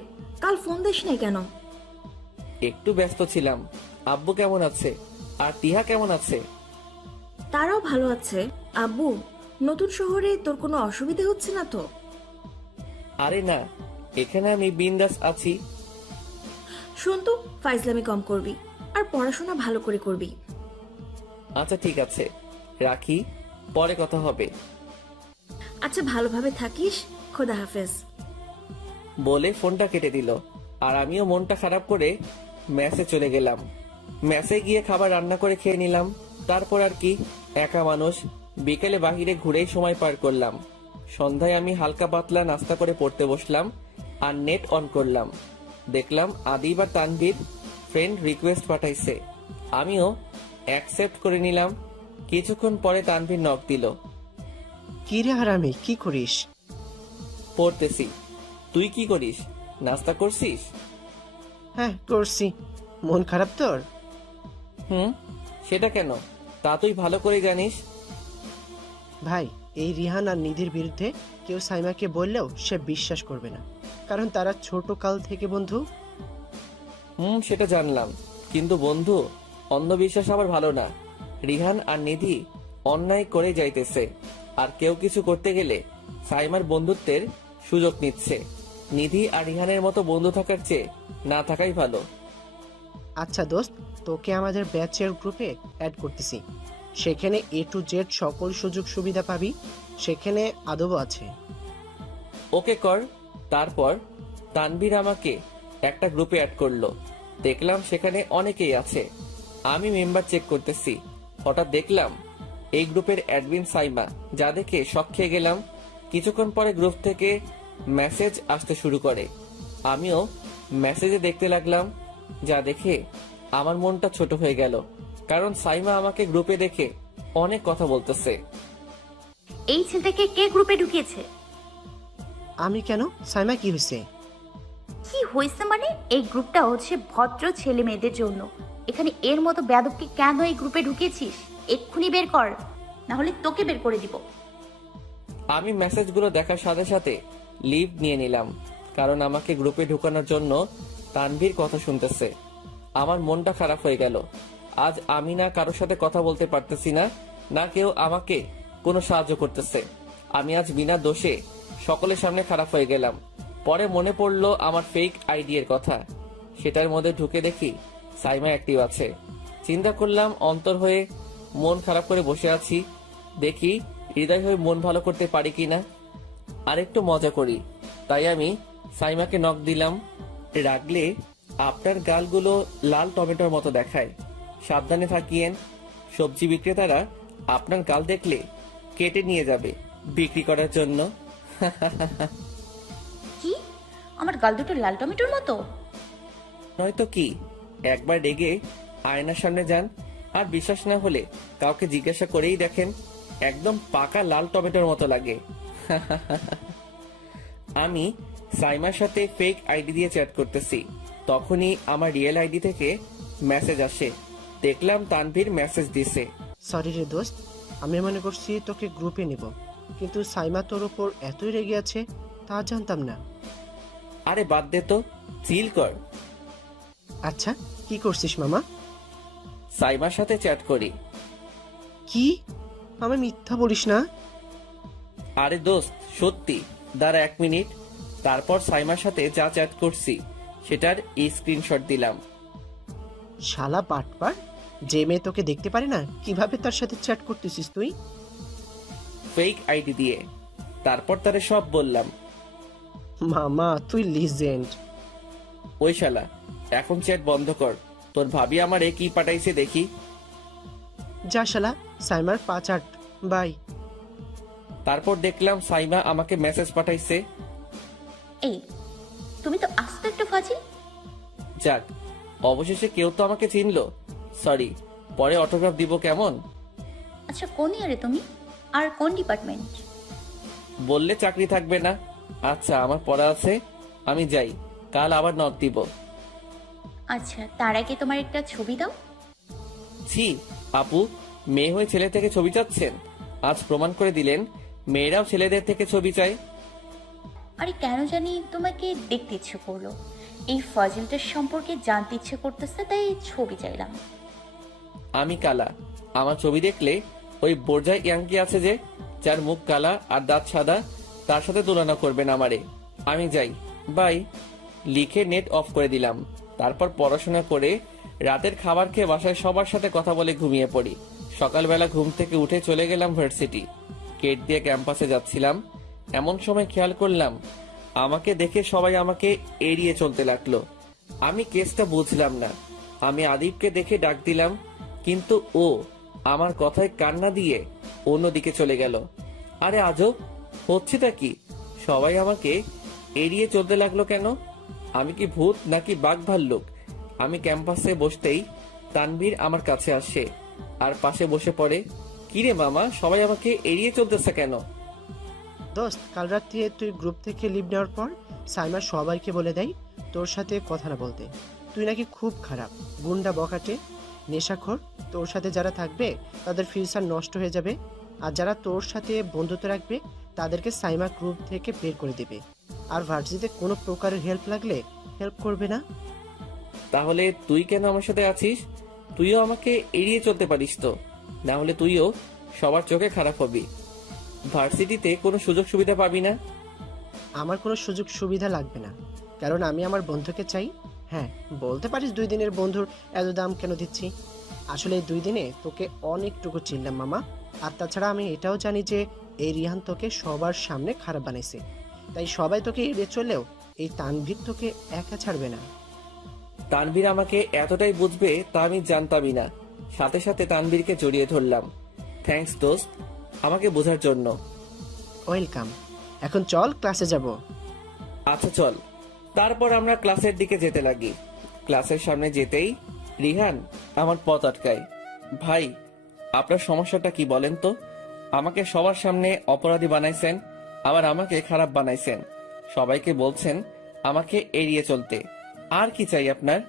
কাল ফোন দিস নাই কেন? একটু ব্যস্ত ছিলাম। আব্বু কেমন আছে আর তিহা কেমন আছে? তারাও ভালো আছে। আব্বু, নতুন শহরে তোর কোনো অসুবিধা হচ্ছে না তো? আরে না, এখানে আমি বিন্দাস আছি। শোন তো, ফাইজলামি কম করবি আর পড়াশোনা ভালো করে করবি। আচ্ছা ঠিক আছে, রাখি, পরে কথা হবে। আচ্ছা, ভালোভাবে থাকিস। খোদা হাফেজ। বলে ফোনটা কেটে দিল আর আমিও মনটা খারাপ করে মেসে চলে গেলাম। মেসে গিয়ে খাবার রান্না করে খেয়ে নিলাম। তারপর আর কি, একা মানুষ, বিকেলে বাহিরে ঘুরেই সময় পার করলাম। সন্ধ্যায় আমি হালকা পাতলা নাস্তা করে পড়তে বসলাম আর নেট অন করলাম। দেখলাম আদি বা তানভীর ফ্রেন্ড রিকোয়েস্ট পাঠাইছে। আমিও অ্যাকসেপ্ট করে নিলাম। কিছুক্ষণ পরে তানভীর নক দিল। কি রে হারামি, কি করিস? পড়তেছি। তুই কি করিস? নাস্তা করছিস? হ্যাঁ করছি। মন খারাপ তোর? সেটা কেন? তা তুই ভালো করে জানিস। ভাই, এই রিহান আর নিধির বিরুদ্ধে কেউ সাইমাকে বললেও সে বিশ্বাস করবে না, কারণ তারা ছোট কাল থেকে বন্ধু। সেটা জানলাম, কিন্তু বন্ধু অন্ধবিশ্বাস আবার ভালো না। রিহান আর নিধি অন্যায় করে যাইতেছে, আর কেউ কিছু করতে গেলে সাইমার বন্ধুত্বের সুযোগ নিচ্ছে। নিধি আর রিহানের মতো বন্ধু থাকার চেয়ে না থাকাই ভালো। আচ্ছা দোস্ত, তোকে আমাদের ব্যাচের গ্রুপে অ্যাড করতেছি। সেখানে A to Z সকল সুযোগ সুবিধা পাবি। সেখানে আদবও আছে। ওকে কর। তারপর তানভীর আমাকে একটা গ্রুপে অ্যাড করলো। দেখলাম সেখানে অনেকেই আছে। আমি মেম্বার চেক করতেছি। হঠাৎ দেখলাম এই গ্রুপের অ্যাডমিন সাইমা, যা দেখে শক খেয়ে গেলাম। কিছুক্ষণ পরে গ্রুপ থেকে মেসেজ আসতে শুরু করে। আমিও মেসেজে দেখতে লাগলাম, যা দেখে আমার মনটা ছোট হয়ে গেল, কারণ সাইমা আমাকে গ্রুপে দেখে অনেক কথা বলতেছে। এই ছেলেটাকে কে গ্রুপে ঢুকিয়েছে? আমি কেন? সাইমা কি হয়েছে? কি হয়েছে মানে? এই গ্রুপটা হচ্ছে ভদ্র ছেলে মেয়েদের জন্য। এখানে এর মতো বেয়াদবকে কেন এই গ্রুপে ঢুকিয়েছিস? এক্ষুনি বের কর, না হলে তোকে বের করে দিব। আমি মেসেজগুলো দেখার সাথে সাথে লিভ নিয়ে নিলাম, কারণ আমাকে গ্রুপে ঢুকানোর জন্য তানভীর কথা শুনতেছে। আমার মনটা খারাপ হয়ে গেল। আজ আমি না কারোর সাথে কথা বলতে পারতেছি না, না কেউ আমাকে কোনো সাহায্য করতেছে। আমি আজ বিনা দোষে সকলের সামনে খারাপ হয়ে গেলাম। পরে মনে পড়লো আমার ফেক আইডি এর কথা। সেটার মধ্যে ঢুকে দেখি সাইমা অ্যাক্টিভ আছে। চিন্তা করলাম অন্তর হয়ে মন খারাপ করে বসে আছি, দেখি হৃদয় হয়ে মন ভালো করতে পারি কিনা, আর একটু মজা করি। তাই আমি সাইমাকে নক দিলাম। রাগলে আপনার গালগুলো লাল টমেটোর মতো দেখায়, সাবধানে থাকিয়েন। সবজি বিক্রেতারা আপনার গাল দেখলে কেটে নিয়ে যাবে বিক্রি করার জন্য। কি? আমার গাল দুটো লাল টমেটোর মতো? নয়তো কি? একবার রেগে আয়নার সামনে যান, আর বিশ্বাস না হলে কাউকে জিজ্ঞাসা করেই দেখেন, একদম পাকা লাল টমেটোর মতো লাগে। আমি সাইমার সাথে ফেক আইডি দিয়ে চ্যাট করতেছি, তখনই আমার রিয়েল আইডি থেকে মেসেজ আসে। দেখলাম তানভীর মেসেজ দিছে। সরি রে দোস্ত, আমি মনে করছি তোকে গ্রুপে নিব, কিন্তু সাইমা তোর ওপর এতই রেগে আছে তা জানতাম না। আরে বাদ দে তো, চিল কর। আচ্ছা, কি করছিস মামা? সাইমার সাথে চ্যাট করি। কি? মামা মিথ্যা বলিস না। আরে দোস্ত, সত্যি। দাঁড়া 1 মিনিট। তারপর সাইমার সাথে যা চ্যাট করছি সেটার স্ক্রিনশট দিলাম। শালা বাটপার, যে মেয়ে তোকে দেখতে পারে না কিভাবে তার সাথে চ্যাট করতেছিস তুই? ফেক আইডি দিয়ে। তারপর তারে সব বললাম। মামা তুই লিজেন্ড। ওই শালা, এখন চ্যাট বন্ধ কর। তোর ভাবি আমারে কি পাঠাইছে দেখি। যা শালা, সাইমার 5-8 বাই। তারপর দেখলাম সাইমা আমাকে মেসেজ পাঠাইছে। এই, তুমি তো আস্ত একটা ফাজিল। যাক, অবশেষে কেউ তো আমাকে চিনলো। সরি, পরে অটোগ্রাফ দিব কেমন? আচ্ছা, কোন ইয়ারে তুমি? আর কোন ডিপার্টমেন্ট? বললে চাকরি থাকবে না। আচ্ছা, আমার পড়া আছে, আমি যাই। কাল আবার নক দিব। আচ্ছা, তার আগে তোমার একটা ছবি দাও। ছি আপু, মেয়ে হয়ে ছেলে থেকে ছবি চাচ্ছেন? আজ প্রমাণ করে দিলেন মেয়েরাও ছেলেদের থেকে ছবি চায়। আরে কেন জানি তোমাকে দেখতে ইচ্ছে করলো, এই ফাজিলটার সম্পর্কে জানতে ইচ্ছে করতেছে, তাই ছবি চাইলাম। আমি কালা, আমার ছবি দেখলে ওই বোরজাই ইয়াংকি আছে যে, যার মুখ কালা আর দাঁত সাদা, তার সাথে তুলনা করবেন আমারে। আমি যাই, বাই। লিখে নেট অফ করে দিলাম। তারপর পড়াশোনা করে রাতের খাবার খেয়ে বাসায় সবার সাথে কথা বলে ঘুমিয়ে পড়ি। সকালবেলা ঘুম থেকে উঠে চলে গেলাম ভার্সিটি। গেট দিয়ে ক্যাম্পাসে যাচ্ছিলাম, এমন সময় খেয়াল করলাম আমাকে দেখে সবাই আমাকে এড়িয়ে চলতে লাগলো। আমি কেসটা বুঝলাম না। আমি আদিবকে দেখে ডাক দিলাম, কিন্তু ও আমার কথায় কান্না দিয়ে অন্যদিকে চলে গেল। আরে আজব, হচ্ছেটা কি? সবাই আমাকে এড়িয়ে চলতে লাগলো কেন? আমি কি ভূত নাকি বাঘ ভাল্লুক? আমি ক্যাম্পাসে বসতেই তানভীর আমার কাছে আসে আর পাশে বসে পড়ে। কিরে মামা, সবাই আমাকে এড়িয়ে চলতেছে কেন? দোস্ত, কাল রাত্রে তুই গ্রুপ থেকে লিভ নেওয়ার পর সাইমা সবাইকে বলে দেয় তোর সাথে কথা না বলতে। তুই নাকি খুব খারাপ, গুন্ডা, বখাটে, নেশাখোর। তোর সাথে যারা থাকবে তাদের ফিউচার নষ্ট হয়ে যাবে, আর যারা তোর সাথে বন্ধুত্ব রাখবে তাদেরকে সাইমা গ্রুপ থেকে বের করে দেবে। আর ভার্সিটিতে কোনো প্রকারের হেল্প লাগলে হেল্প করবে না। তাহলে তুই কেন আমার সাথে আছিস? তুইও আমাকে এড়িয়ে চলতে পারিস তো, না হলে তুইও সবার চোখে খারাপ হবি। ভার্সিটিতে কোনো সুযোগ সুবিধা পাবি না। আমার কোনো সুযোগ সুবিধা লাগবে না, কারণ আমি আমার বন্ধুকে চাই। হ্যাঁ, বলতে পারিস 2 দিনের বন্ধুর এত দাম কেন দিচ্ছি। আসলে এই 2 দিনে তোকে অনেকটুকু চিনলাম মামা। আর তাছাড়া আমি এটাও জানি যে এই রিহান তোকে সবার সামনে খারাপ বানাইছে, তাই সবাই তোকে এড়িয়ে চললেও এই তানভীর তোকে একা ছাড়বে না। তানভীর আমাকে এতটাই বুঝবে তা আমি জানতামই না। সাথে সাথে তানভীরকে জড়িয়ে ধরলাম। থ্যাঙ্কস দোস্ত, আমাকে বোঝার জন্য। ওয়েলকাম। এখন চল, ক্লাসে যাব। আচ্ছা চল। তারপর আমরা ক্লাসের দিকে যেতে লাগি। ক্লাসের সামনে যেতেই রিহান আমার পথ আটকায়। ভাই, আপনার সমস্যাটা কি বলেন তো? আমাকে সবার সামনে অপরাধী বানাইছেন, আবার আমাকে খারাপ বানাইছেন। সবাইকে বলছেন আমাকে এড়িয়ে চলতে। আর কি চাই আপনার?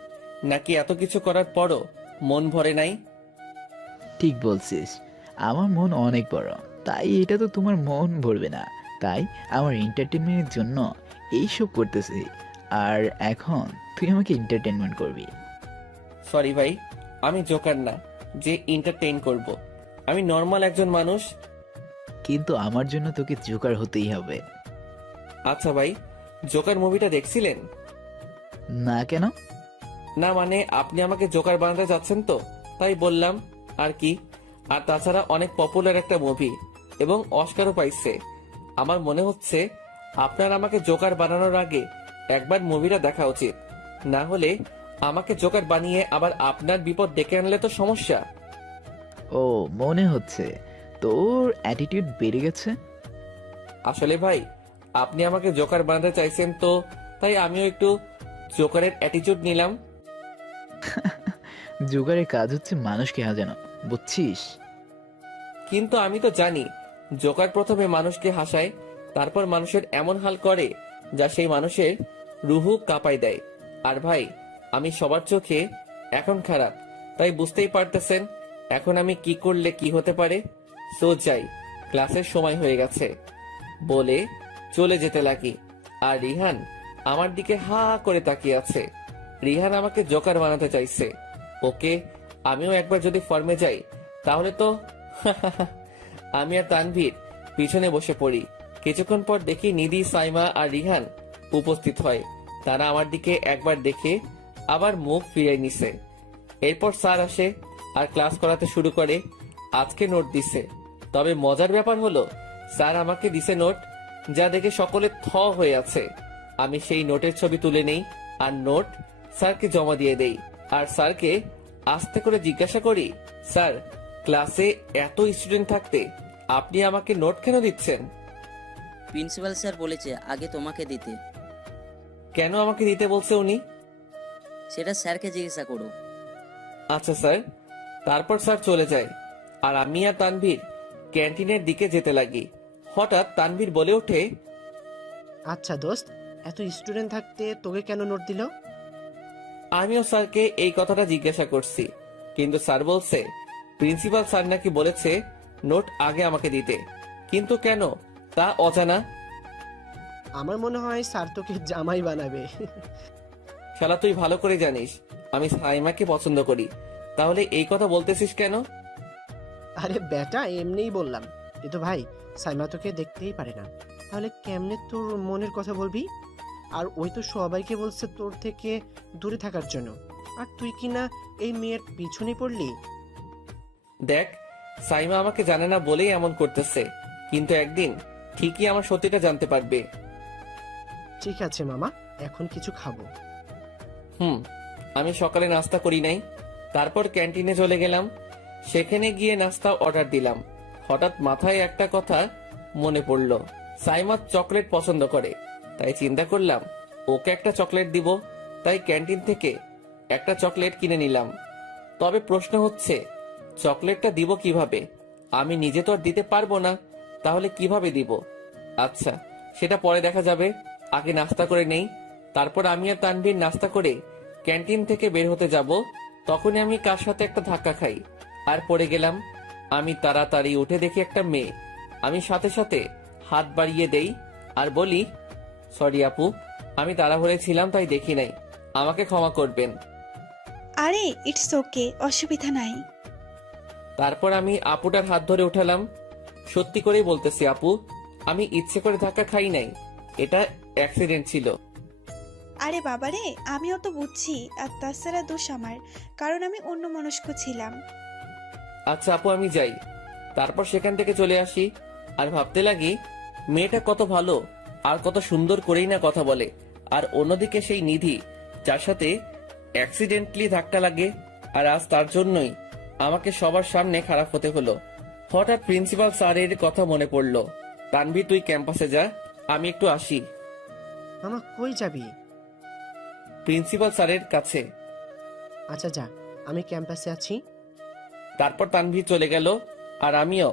নাকি এত কিছু করার পরও মন ভরে নাই? ঠিক বলছিস, আমার মন অনেক বড়, তাই এটা তো তোমার মন ভরবে না। তাই আমার এন্টারটেনমেন্টের জন্য এইসব করতেছি, আর এখন তুই আমাকে এন্টারটেনমেন্ট করবি। সরি ভাই, আমি জোকার না যে এন্টারটেইন করব। আমি নর্মাল একজন মানুষ। কিন্তু আমার জন্য তোকে জোকার হতেই হবে। আচ্ছা ভাই, জোকার মুভিটা দেখছিলেন? না, কেন? না মানে আপনি আমাকে জোকার বানাতে যাচ্ছেন তো, তাই বললাম আর কি। আর তাছাড়া অনেক পপুলার একটা মুভি এবং অস্কারও পাইছে। আমার মনে হচ্ছে আপনার আমাকে জোকার বানানোর আগে একবার মুভিটা দেখা উচিত, না হলে আমাকে জোকার বানিয়ে আবার আপনার বিপদ ডেকে আনলে তো সমস্যা। ও, মনে হচ্ছে তোর অ্যাটিটিউড বেড়ে গেছে। আসলে ভাই, আপনি আমাকে জোকার বানাতে চাইছেন তো, তাই আমিও একটু জোকারের অ্যাটিটিউড নিলাম। জোকারের কাজ হচ্ছে মানুষকে হাসানো, বুঝছিস? কিন্তু আমি তো জানি জোকার প্রথমে মানুষকে হাসায়, তারপর মানুষের এমন হাল করে যা সেই মানুষের রুহু কাঁপায় দেয়। আর ভাই, আমি সবার চোখে এখন খারাপ, তাই বুঝতেই পারতেছেন এখন আমি কি করলে কি হতে পারে। সো যাই, ক্লাসের সময় হয়ে গেছে বলে চলে যেতে লাগি। আর রিহান আমার দিকে হা করে তাকিয়ে আছে। রিহান আমাকে জোকার বানাতে চাইছে। ওকে, আমিও একবার যদি ফর্মে যাই তাহলে তো আমি আর তানভীর পিছনে বসে পড়ি। কিছুক্ষণ পর দেখি নিধি, সাইমা আর রিহান উপস্থিত হয়। তারা আমার দিকে একবার দেখে আবার মুখ ফিরিয়ে নিছে। এরপর স্যার আসে আর ক্লাস করাতে শুরু করে। আজকে নোট দিছে, তবে মজার ব্যাপার হলো স্যার আমাকে দিছে নোট, যা দেখে সকলে থ হয়ে আছে। আমি সেই নোটের ছবি তুলে নেই আর নোট স্যারকে জমা দিয়ে দেই। আর স্যারকে আস্তে করে জিজ্ঞাসা করি, স্যার ক্লাসে এত স্টুডেন্ট থাকতে আপনি আমাকে নোট কেন দিচ্ছেন? প্রিন্সিপাল স্যার বলেছে আগে তোমাকে দিতে। কেন আমাকে দিতে বলছে উনি? সেটা স্যারকে জিজ্ঞাসা করো। আচ্ছা স্যার। তারপর স্যার চলে যায় আর আমি আর তানভীর ক্যান্টিনের দিকে যেতে লাগি। হঠাৎ তানভীর বলে ওঠে, আচ্ছা দোস্ত, এত স্টুডেন্ট থাকতে তোকে কেন নোট দিল? আমিও স্যারকে এই কথাটা জিজ্ঞাসা করছি, কিন্তু স্যার বলছে প্রিন্সিপাল স্যার নাকি বলেছে নোট আগে আমাকে দিতে, কিন্তু কেন তা অজানা। আমার মনে হয় স্যার তোকে জামাই বানাবে। শালা তুই ভালো করে জানিস আমি সাইমাকে পছন্দ করি, তাহলে এই কথা বলতেছিস কেন? আরে বেটা, এমনিই বললাম। কিন্তু ভাই, সাইমা তোকে দেখতেই পারে না, তাহলে কেমনে তোর মনের কথা বলবি? আর ওই তো সবাইকে বলছে তোর থেকে দূরে থাকার জন্য, আর তুই কি না এই মেয়ের পিছনে পড়লি? দেখ, সাইমা আমাকে জানে না বলেই এমন করতেছে, কিন্তু একদিন ঠিকই আমার সত্যিটা জানতে পারবে। ঠিক আছে মামা, এখন কিছু খাবো। আমি সকালে নাস্তা করি নাই, তারপর ক্যান্টিনে চলে গেলাম। সেখানে গিয়ে নাস্তা অর্ডার দিলাম। হঠাৎ মাথায় একটা কথা মনে পড়লো, সাইমা চকলেট পছন্দ করে, তাই চিন্তা করলাম ওকে একটা চকলেট দিব। তাই ক্যান্টিন থেকে একটা চকলেট কিনে নিলাম। তবে প্রশ্ন হচ্ছে চকলেটটা দিব কিভাবে? আমি নিজে তো আর দিতে পারবো না, তাহলে কিভাবে দিব? আচ্ছা, সেটা পরে দেখা যাবে, আগে নাস্তা করে নেই। তারপর আমি আর তানভীর নাস্তা করে ক্যান্টিন থেকে বের হতে যাব, তখনই আমি কার সাথে একটা ধাক্কা খাই আর পড়ে গেলাম। আমি তাড়াতাড়ি উঠে দেখি একটা মেয়ে। আমি সাথে সাথে হাত বাড়িয়ে দেই আর বলি, সরি আপু, আমি তাড়াহুড়ো ছিলাম তাই দেখি নাই, আমাকে ক্ষমা করবেন। আরে ইটস ওকে, অসুবিধা নাই। তারপর আমি আপুটার হাত ধরে উঠালাম। সত্যি করেই বলতেছি আপু, আমি ইচ্ছে করে ধাক্কা খাই নাই, এটা অ্যাক্সিডেন্ট ছিল। আরে বাবারে, আমিও তো বুঝছি, আর তাছাড়া দোষ আমার, কারণ আমি অন্যমনস্ক ছিলাম। আচ্ছা আপু, আমি যাই। তারপর সেখান থেকে চলে আসি আর ভাবতে লাগি মেয়েটা কত ভালো আর কত সুন্দর করেই না কথা বলে। আর অন্যদিকে সেই নিধি, যার সাথে অ্যাক্সিডেন্টলি ধাক্কা লাগে, আর আজ তার জন্যই আমাকে সবার সামনে খারাপ হতে হলো। হঠাৎ প্রিন্সিপাল স্যারের কথা মনে পড়লো, তানভীর তুই ক্যাম্পাসে যা, আমি একটু আসি। মামা কই যাবি? প্রিন্সিপাল স্যারের কাছে। আচ্ছা যা, আমি ক্যাম্পাসে আছি। তারপর তানভীর চলে গেল আর আমিও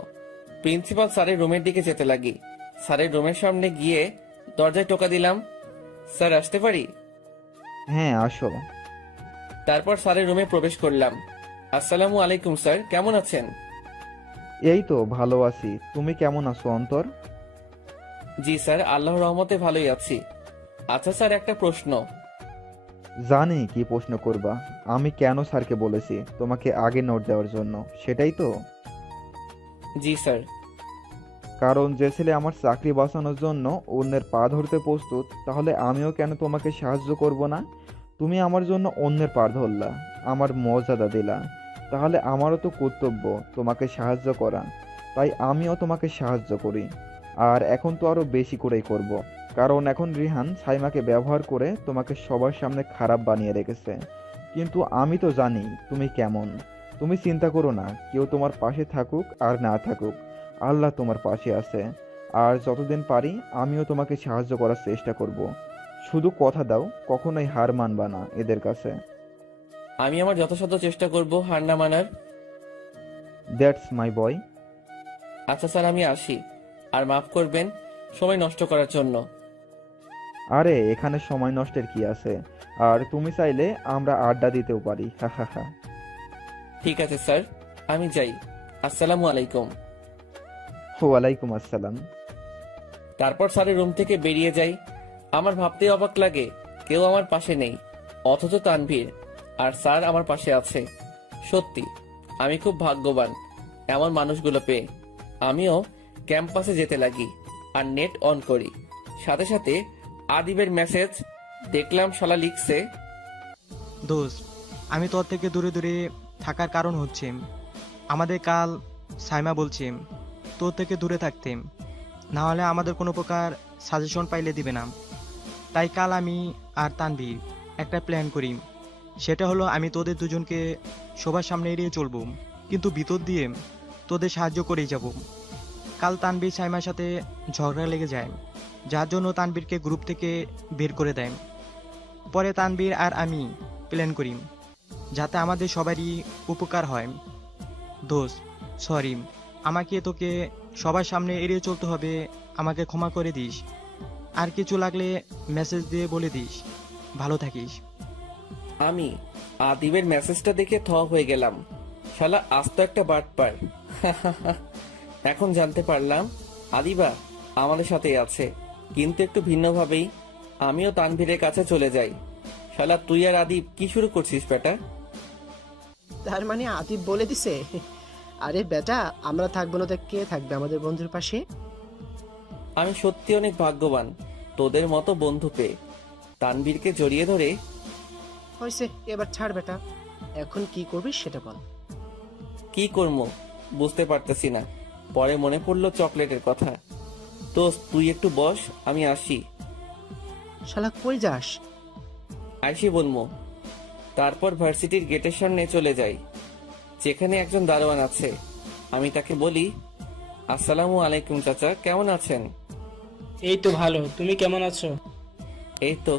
প্রিন্সিপাল স্যারের রুমের দিকে যেতে লাগি। স্যারের রুমের সামনে গিয়ে দরজায় টোকা দিলাম, স্যার আসতে পারি? হ্যাঁ আসো। তারপর স্যারের রুমে প্রবেশ করলাম। আসসালামু আলাইকুম স্যার, কেমন আছেন? এই তো ভালো আছি, তুমি কেমন আছো অন্তর? জি স্যার, আল্লাহর রহমতে ভালোই আছি। আচ্ছা স্যার, একটা প্রশ্ন। জানি কি প্রশ্ন করবা। আমি কেন স্যারকে বলেছি তোমাকে আগে নোট দেওয়ার জন্য, সেটাই তো? জি স্যার। কারণ যে ছেলে আমার চাকরি বাঁচানোর জন্য অন্যের পা ধরতে প্রস্তুত, তাহলে আমিও কেন তোমাকে সাহায্য করব না? তুমি আমার জন্য অন্যের পা ধরলা, আমার মর্যাদা দিলা, তাহলে আমারও তো কর্তব্য তোমাকে সাহায্য করা। তাই আমিও তোমাকে সাহায্য করি, আর এখন তো আরো বেশি করেই করব। কারণ এখন রিহান সাইমাকে ব্যবহার করে তোমাকে সবার সামনে খারাপ বানিয়ে রেখেছে। কিন্তু আমি তো জানি তুমি কেমন। তুমি চিন্তা করো না, কেউ তোমার পাশে থাকুক আর না থাকুক, আল্লাহ তোমার পাশে আছে। আর যতদিন পারি আমিও তোমাকে সাহায্য করার চেষ্টা করব। শুধু কথা দাও, কখনোই হার মানবা না এদের কাছে। আমি আমার যথাসাধ্য চেষ্টা করব হার না মানার। দ্যাটস মাই বয়। আচ্ছা স্যার, আমি আসি, আর মাফ করবেন সময় নষ্ট করার জন্য। আরে এখানে সময় নষ্টের কি আছে, আর তুমি চাইলে আমরা আড্ডা দিতেও পারি। হা হা হা। ঠিক আছে স্যার, আমি যাই। আসসালামু আলাইকুম। ওয়ালাইকুম আসসালাম। তারপর স্যারের রুম থেকে বেরিয়ে যাই। আমার ভাবতে অবাক লাগে কেউ আমার পাশে নেই। অথচ তানভীর আর স্যার আমার পাশে আছে। সত্যি আমি খুব ভাগ্যবান এমন মানুষগুলো পেয়ে। আমিও ক্যাম্পাসে যেতে লাগি আর নেট অন করি। সাথে সাথে আদিবের মেসেজ দেখলাম। শালা লিখছে, দোস্ত, আমি তোর থেকে দূরে দূরে থাকার কারণ হচ্ছে আমাদের কাল সাইমা বলছে তোর থেকে দূরে থাকতে, না হলে আমাদের কোনো প্রকার সাজেশন পাইলে দিবে না। তাই কাল আমি আর তানভীর একটা প্ল্যান করি, সেটা হলো আমি তোদের দুজনকে সবার সামনে এড়িয়ে চলবো, কিন্তু ভিতর দিয়ে তোদের সাহায্য করেই যাব। কাল তানভীর সাইমার সাথে ঝগড়া লেগে যায়, যার জন্য তানভীরকে গ্রুপ থেকে বের করে দেয়। পরে তানভীর আর আমি প্ল্যান করি যাতে আমাদের সবারই উপকার হয়। দোস্ত, সরি, আমাকে তোকে সবার সামনে এড়িয়ে চলতে হবে, আমাকে ক্ষমা করে দিস। আর কিছু লাগলে মেসেজ দিয়ে বলে দিস। ভালো থাকিস। আমি আদিবের মেসেজটা দেখে থ হয়ে গেলাম। শালা আস্ত একটা বাটপার। এখন জানতে পারলাম আদিবা আমাদের সাথেই আছে, কিন্তু একটু ভিন্নভাবেই। আমিও তানভীরের কাছে চলে যাই। শালা তুই আর আদিব কি শুরু করছিস বেটা? তার মানে আতিফ বলে দিছে? আরে বেটা, আমরা থাকবো না তো কে থাকবে আমাদের বন্ধুর পাশে? আমি সত্যি অনেক ভাগ্যবান তোদের মতো বন্ধু পেয়ে। তানভীরকে জড়িয়ে ধরে, হয়েছে, এবার ছাড় বেটা, এখন কি করবি সেটা বল। কি করবো বুঝতে পারতেছি না। পরে মনে পড়লো চকলেটের কথা। দোস্ত তুই একটু বস, আমি আসি। শালা কই যাস? আইসি বলবো। তারপর ভার্সিটির গেটের সামনে চলে যাই, যেখানে একজন দারোয়ান আছে। আমি তাকে বলি, আসসালামু আলাইকুম চাচা, কেমন আছেন? এই তো ভালো, তুমি কেমন আছো? এই তো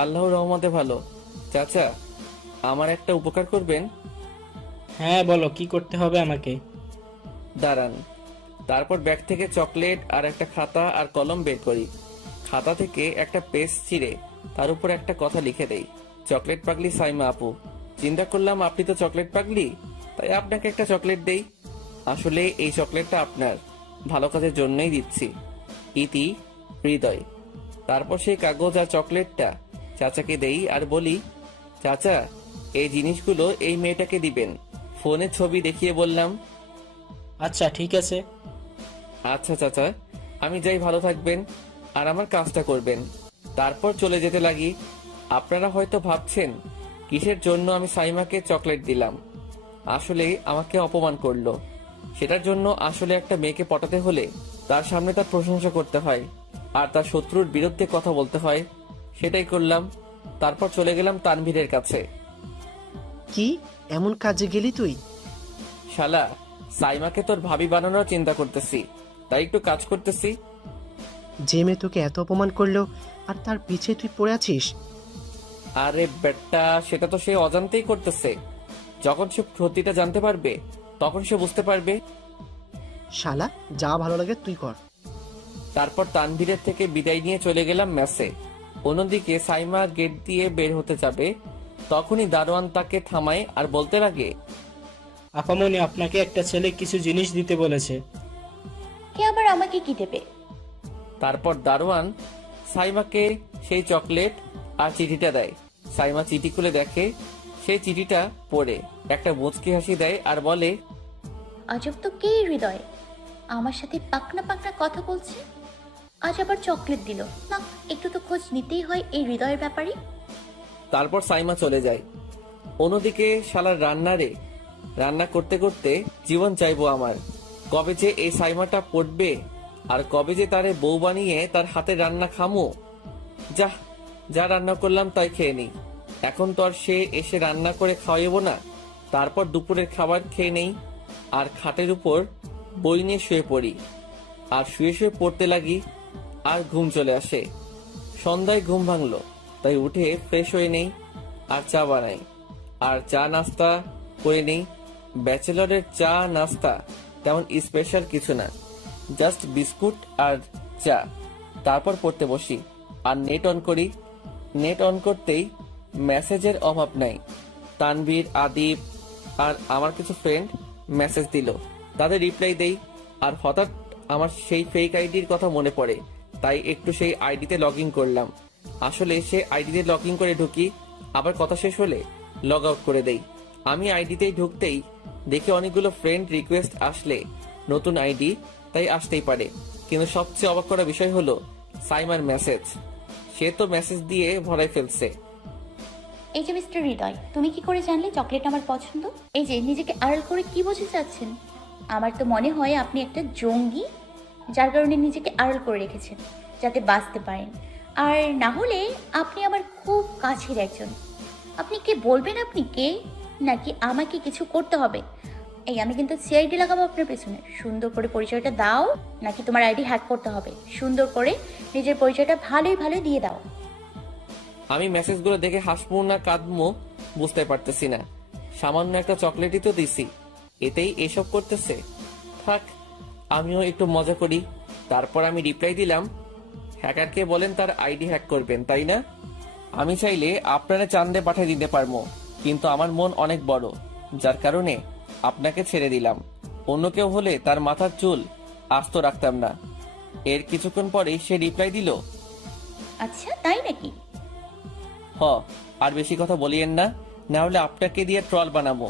আল্লাহর রহমতে ভালো। চাচা, আমার একটা উপকার করবেন? হ্যাঁ বলো, কি করতে হবে আমাকে? দাঁড়ান। তারপর ব্যাগ থেকে চকলেট আর একটা খাতা আর কলম বের করি। খাতা থেকে একটা পেজ ছিঁড়ে তার উপর একটা কথা লিখে দেই, চকলেট পাগলি সাইমা আপু। চিন্তা করলাম আপনি তো চকলেট পাগলি, তাই আপনাকে একটা চকলেট দেই। আসলে এই চকলেটটা আপনার ভালো কাজের জন্যই দিচ্ছি। ইতি, হৃদয়। তারপর সেই কাগজ আর চকলেটটা চাচাকে দেই আর বলি, চাচা এই জিনিসগুলো এই মেয়েটাকে দিবেন। ফোনে ছবি দেখিয়ে বললাম। আচ্ছা ঠিক আছে। আচ্ছা চাচা, আমি যাই, ভালো থাকবেন আর আমার কাজটা করবেন। তারপর চলে যেতে লাগি। আপনারা হয়তো ভাবছেন কিসের জন্য আমি সাইমাকে চকলেট দিলাম। আসলে আমাকে অপমান করলো। সেটার জন্য আসলে একটা মেয়েকে পটাতে হলে তার সামনে তার প্রশংসা করতে হয় আর তার শত্রুর বিরুদ্ধে কথা বলতে হয়। সেটাই করলাম। তারপর চলে গেলাম তানভীরের কাছে। কি এমন কাজে গেলি তুই? শালা, সাইমাকে তোর ভাবি বানানোর চিন্তা করতেছি, তাই একটু কাজ করতেছি। যে মেয়ে তোকে এত অপমান করলো আর তার পিছে তুই পড়ে আছিস? আরে বেটা, সেটা তো সে অজান্তেই করতেছে। যখন সে সত্যিটা জানতে পারবে তখন সে বুঝতে পারবে। শালা, যা ভালো লাগে তুই কর। তারপর তানভীরের থেকে বিদায় নিয়ে চলে গেলাম মেসে। অন্যদিকে সাইমা গেট দিয়ে বের হতে যাবে, তখনই দারোয়ান তাকে থামায় আর বলতে লাগে, আপামনি, আপনাকে একটা ছেলে কিছু জিনিস দিতে বলেছে। কে আবার আমাকে কি দেবে? তারপর দারোয়ান সাইমাকে সেই চকলেট আর চিঠিটা দেয়। সাইমা চিঠি খুলে দেখে, সেই চিঠিটা পড়ে একটা মুচকি হাসি দেয় আর বলে, আজব তো, কে হৃদয় আমার সাথে পাকনা পাকনা কথা বলছে, আজ আবার চকলেট দিল না? একটু তো খোঁজ নিতেই হয় এই হৃদয়ের ব্যাপারে। তারপর সাইমা চলে যায়। অন্যদিকে শালার রান্না করতে করতে জীবন চাইবো আমার। কবে যে এই সাইমাটা পড়বে আর কবে যে তারে বউ বানিয়ে তার হাতে রান্না খামো। যা রান্না করলাম তাই খেয়ে নিই। এখন তো আর সে এসে রান্না করে খাওয়াবো না। তারপর দুপুরের খাবার খেয়ে নেই আর খাটের উপর বই নিয়ে শুয়ে পড়ি আর শুয়ে শুয়ে পড়তে লাগি আর ঘুম চলে আসে। সন্ধ্যায় ঘুম ভাঙলো, তাই উঠে ফ্রেশ হয়ে নেই আর চা বানাই আর চা নাস্তা করে নেই। ব্যাচেলরের চা নাস্তা তেমন স্পেশাল কিছু না, জাস্ট বিস্কুট আর চা। তারপর পড়তে বসি আর নেট অন করি। নেট অন করতেই মেসেজের অভাব নাই। তানভীর, আদিব আর আমার কিছু ফ্রেন্ড মেসেজ দিল, তাদের রিপ্লাই দেই। আর হঠাৎ আমার সেই ফেক আইডির কথা মনে পড়ে, তাই একটু সেই আইডিতে লগ ইন করলাম। আসলে সে আইডিতে লগ ইন করে ঢুকি আবার কথা শেষ হলে লগ আউট করে দেই। আমি আইডিতেই ঢুকতেই দেখি অনেকগুলো ফ্রেন্ড রিকোয়েস্ট আসলে নতুন আইডি তাই আসতেই পারে, কিন্তু সবচেয়ে অবাক করা বিষয় হলো সাইমার মেসেজ। সে তো মেসেজ দিয়ে ভরাই ফেলছে। এই যে মিস্টার হৃদয়, তুমি কি করে জানলে চকলেট আমার পছন্দ? এই যে নিজেকে আড়াল করে কি বোঝাতে চাচ্ছেন? আমার তো মনে হয় আপনি একটা জঙ্গি, যার কারণে নিজেকে আড়াল করে রেখেছেন যাতে বাঁচতে পারেন। আর না হলে আপনি আমার খুব কাছের একজন। আপনি কে বলবেন? আপনি কে? নাকি আমাকে কিছু করতে হবে? এই আমি কিন্তু সিআইডি লাগাবো আপনার পেছনে। সুন্দর করে পরিচয়টা দাও, নাকি তোমার আইডি হ্যাক করতে হবে? সুন্দর করে নিজের পরিচয়টা ভালোই দিয়ে দাও। আমি মেসেজগুলো দেখে হাসবো না কাঁদবো বুঝতে পারতেছি না। সামান্য একটা চকলেটই তো দিছি, এতেই এসব করতেছে। থাক, আমিও একটু মজা করি। তারপর আমি রিপ্লাই দিলাম, হ্যাকারকে বলেন তার আইডি হ্যাক করবেন, তাই না? আমি চাইলে আপনারা চাঁদে পাঠিয়ে দিতে পারবো, কিন্তু আমার মন অনেক বড়, যার কারণে আপনাকে ছেড়ে দিলাম। অন্য কেউ হলে তার মাথার চুল আস্ত রাখতাম না। এর কিছুক্ষণ পরেই সে রিপ্লাই দিল, আচ্ছা তাই নাকি? আর বেশি কথা বলিয়েন না, না হলে আপনাকে দিয়ে ট্রল বানাবো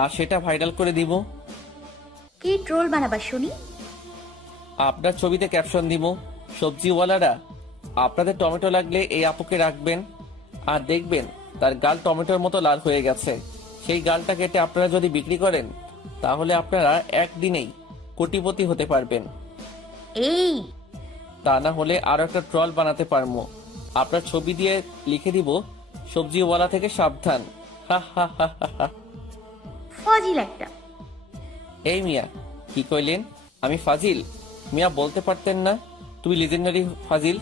আর সেটা ভাইরাল করে দিব। কি ট্রোল বানাবা শুনি? আপনার ছবিতে ক্যাপশন দিব, সবজিওয়ালারা আপনাদের টমেটো লাগলে এই আপুকে রাখবেন, আর দেখবেন তার গাল টমেটোর মতো লাল হয়ে গেছে। সেই গালটা কেটে আপনারা যদি বিক্রি করেন, তাহলে আপনারা একদিনেই কোটিপতি হতে পারবেন। এই তা না হলে আরো একটা ট্রল বানাতে পারবো। আপনার ছবি দিয়ে লিখে দিব, সবজিওয়ালা থেকে সাবধান। হা হা হা হা হা। ফাজিল একটা। এই মিয়া, কি কইলেন? আমি ফাজিল? মিয়া বলতে পারতেন না তুমি লিজেন্ডারি ফাজিল?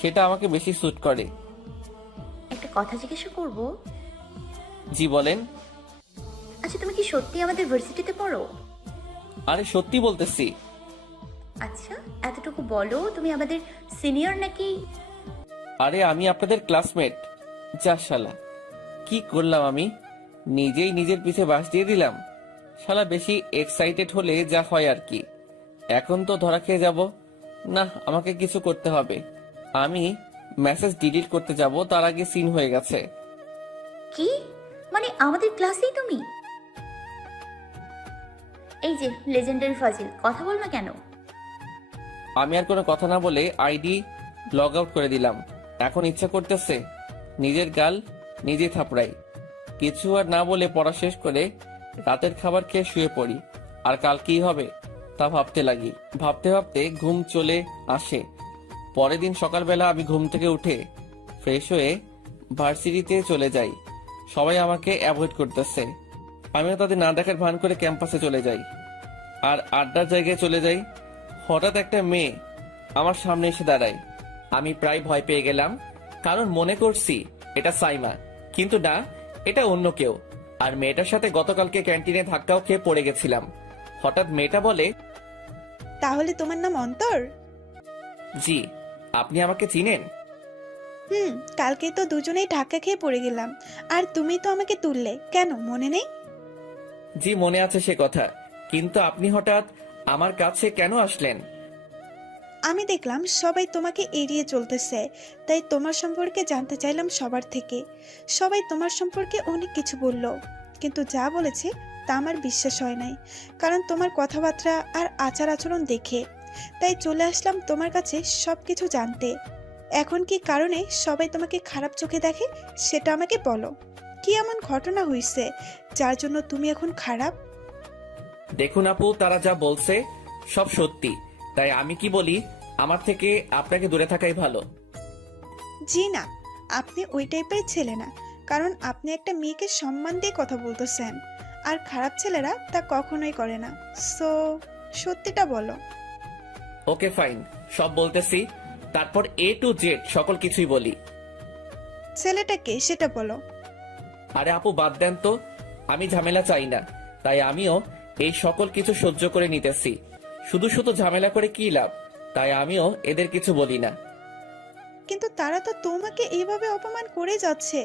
সেটা আমাকে বেশি স্যুট করে। একটা কথা জিজ্ঞাসা করব? জি বলেন। আচ্ছা তুমি কি সত্যি আমাদের ভার্সিটিতে পড়ো? আরে সত্যি বলতেছি। আচ্ছা এতটুকু বলো, তুমি আমাদের সিনিয়র নাকি? আরে আমি আপনাদের ক্লাসমেট। যা শালা, কি করলাম আমি? নিজেই নিজের পিছে বাস দিয়ে দিলাম। শালা বেশি এক্সাইটেড হলে যা হয় আর কি। এখন তো ধরা খেয়ে যাব না, আমাকে কিছু করতে হবে। আমি মেসেজ ডিলিট করতে যাব, তার আগে সিন হয়ে গেছে। কি মানে আমাদের ক্লাসেই তুমি? এই যে লেজেন্ডারি ফাজিল, কথা বল না কেন? আমি আর কোনো কথা না বলে আইডি লগ আউট করে দিলাম। এখন ইচ্ছা করতেছে নিজের গাল নিজে থাপড়াই। কিছু আর না বলে পড়া শেষ করে রাতের খাবার খেয়ে শুয়ে পড়ি। আর কাল কি হবে তা ভাবতে লাগি। ভাবতে ভাবতে ঘুম চলে আসে। পরের দিন সকালবেলা আমি ঘুম থেকে উঠে ফ্রেশ হয়ে ভার্সিটিতে চলে যাই। সবাই আমাকে অ্যাভয়েড করতেছে, আমিও তাদের না দেখার ভান করে ক্যাম্পাসে চলে যাই আর আড্ডার জায়গায় চলে যাই। হঠাৎ একটা মেয়ে আমার সামনে এসে দাঁড়ায়। আমি প্রায় ভয় পেয়ে গেলাম, কারণ মনে করছি এটা সাইমা, কিন্তু না, এটা অন্য কেউ। আর মেয়েটার সাথে গতকালকে ক্যান্টিনে ধাক্কাও খেয়ে পড়ে গেছিলাম। হঠাৎ মেয়েটা বলে, তাহলে তোমার নাম অন্তর? জি। আপনি আমাকে চিনেন? কালকে তো দুজনেই ধাক্কা খেয়ে পড়ে গেলাম, আর তুমি তো আমাকে তুললে, কেন মনে নেই? জি মনে আছে সে কথা, কিন্তু আপনি হঠাৎ আমার কাছে কেন আসলেন? আমি দেখলাম সবাই তোমাকে এড়িয়ে চলতেছে, তাই তোমার সম্পর্কে জানতে চাইলাম সবার থেকে। সবাই তোমার সম্পর্কে অনেক কিছু বলল, কিন্তু যা বলেছে তা আমার বিশ্বাস হয় নাই, কারণ তোমার কথাবার্তা আর আচার আচরণ দেখে। তাই চলে আসলাম তোমার কাছে সব কিছু জানতে। এখন কি কারণে সবাই তোমাকে খারাপ চোখে দেখে সেটা আমাকে বলো। কি এমন ঘটনা হয়েছে যার জন্য তুমি এখন খারাপ? দেখুন আপু, তারা যা বলছে সব সত্যি, তাই আমি কি বলি, আমার থেকে আপনাকে দূরে থাকাই ভালো। জি না, আপনি ওই টাইপের ছেলে না, কারণ আপনি একটা মেয়েকে সম্মান দিয়ে কথা বলতেছেন, আর খারাপ ছেলেরা তা কখনোই করে না। সো সত্যিটা বলো। ওকে ফাইন, সব বলতেছি, তারপর এ টু জেড সকল কিছুই বলি। ছেলেটাকে সেটা বলো। আরে আপু বাদ দেন তো, আমি ঝামেলা চাই না, তাই আমিও এই সকল কিছু সহ্য করে নিতেছি। শুধু শুধু ঝামেলা করে কি লাভ, তাই আমিও এদের কিছু বলি না। কিন্তু তারা তো তোমাকে এইভাবে অপমান করে যাচ্ছে,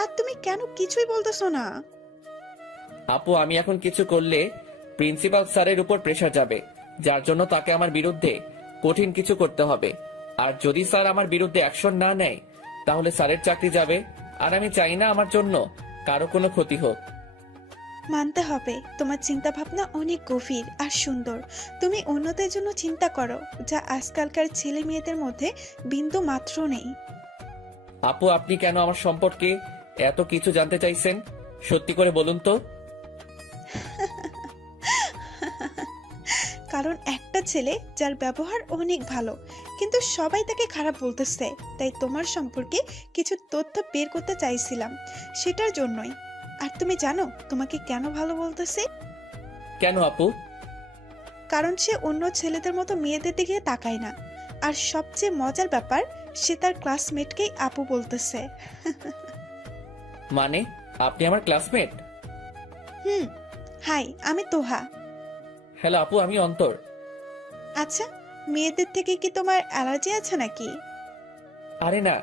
আর তুমি কেন কিছুই বলতেছো না? আপু আমি এখন কিছু করলে প্রিন্সিপাল স্যারের উপর প্রেসার যাবে, যার জন্য তাকে আমার বিরুদ্ধে কঠিন কিছু করতে হবে। আর যদি স্যার আমার বিরুদ্ধে অ্যাকশন না নেয়, তাহলে স্যারের চাকরি যাবে আর আমি চাই না আমার জন্য কারো কোনো ক্ষতি হোক। মানতে হবে তোমার চিন্তা ভাবনা অনেক গভীর আর সুন্দর। তুমি অন্যদের জন্য চিন্তা করো, যা আজকালকার ছেলে মেয়েদের মধ্যে বিন্দু মাত্র নেই। আপু, আপনি কেন আমার সম্পর্কে এত কিছু জানতে চাইছেন? সত্যি করে বলুন তো। কারণ একটা ছেলে যার ব্যবহার অনেক ভালো, কিন্তু সবাই তাকে খারাপ বলতেছে, তাই তোমার সম্পর্কে কিছু তথ্য বের করতে চাইছিলাম, সেটার জন্যই। আর তুমি জানো তোমাকে কেন ভালো বলতেছে? কেন আপু? কারণ সে অন্য ছেলেদের মতো মেয়েদের দিকে তাকায় না, আর সবচেয়ে মজার ব্যাপার, সে তার ক্লাসমেটকেই আপু বলতেছে। মানে আপনি আমার ক্লাসমেট? হাই, আমি তোহা। হ্যালো আপু, আমি অন্তর। আচ্ছা, মেয়েদের থেকে কি তোমার অ্যালার্জি আছে নাকি? আরে না,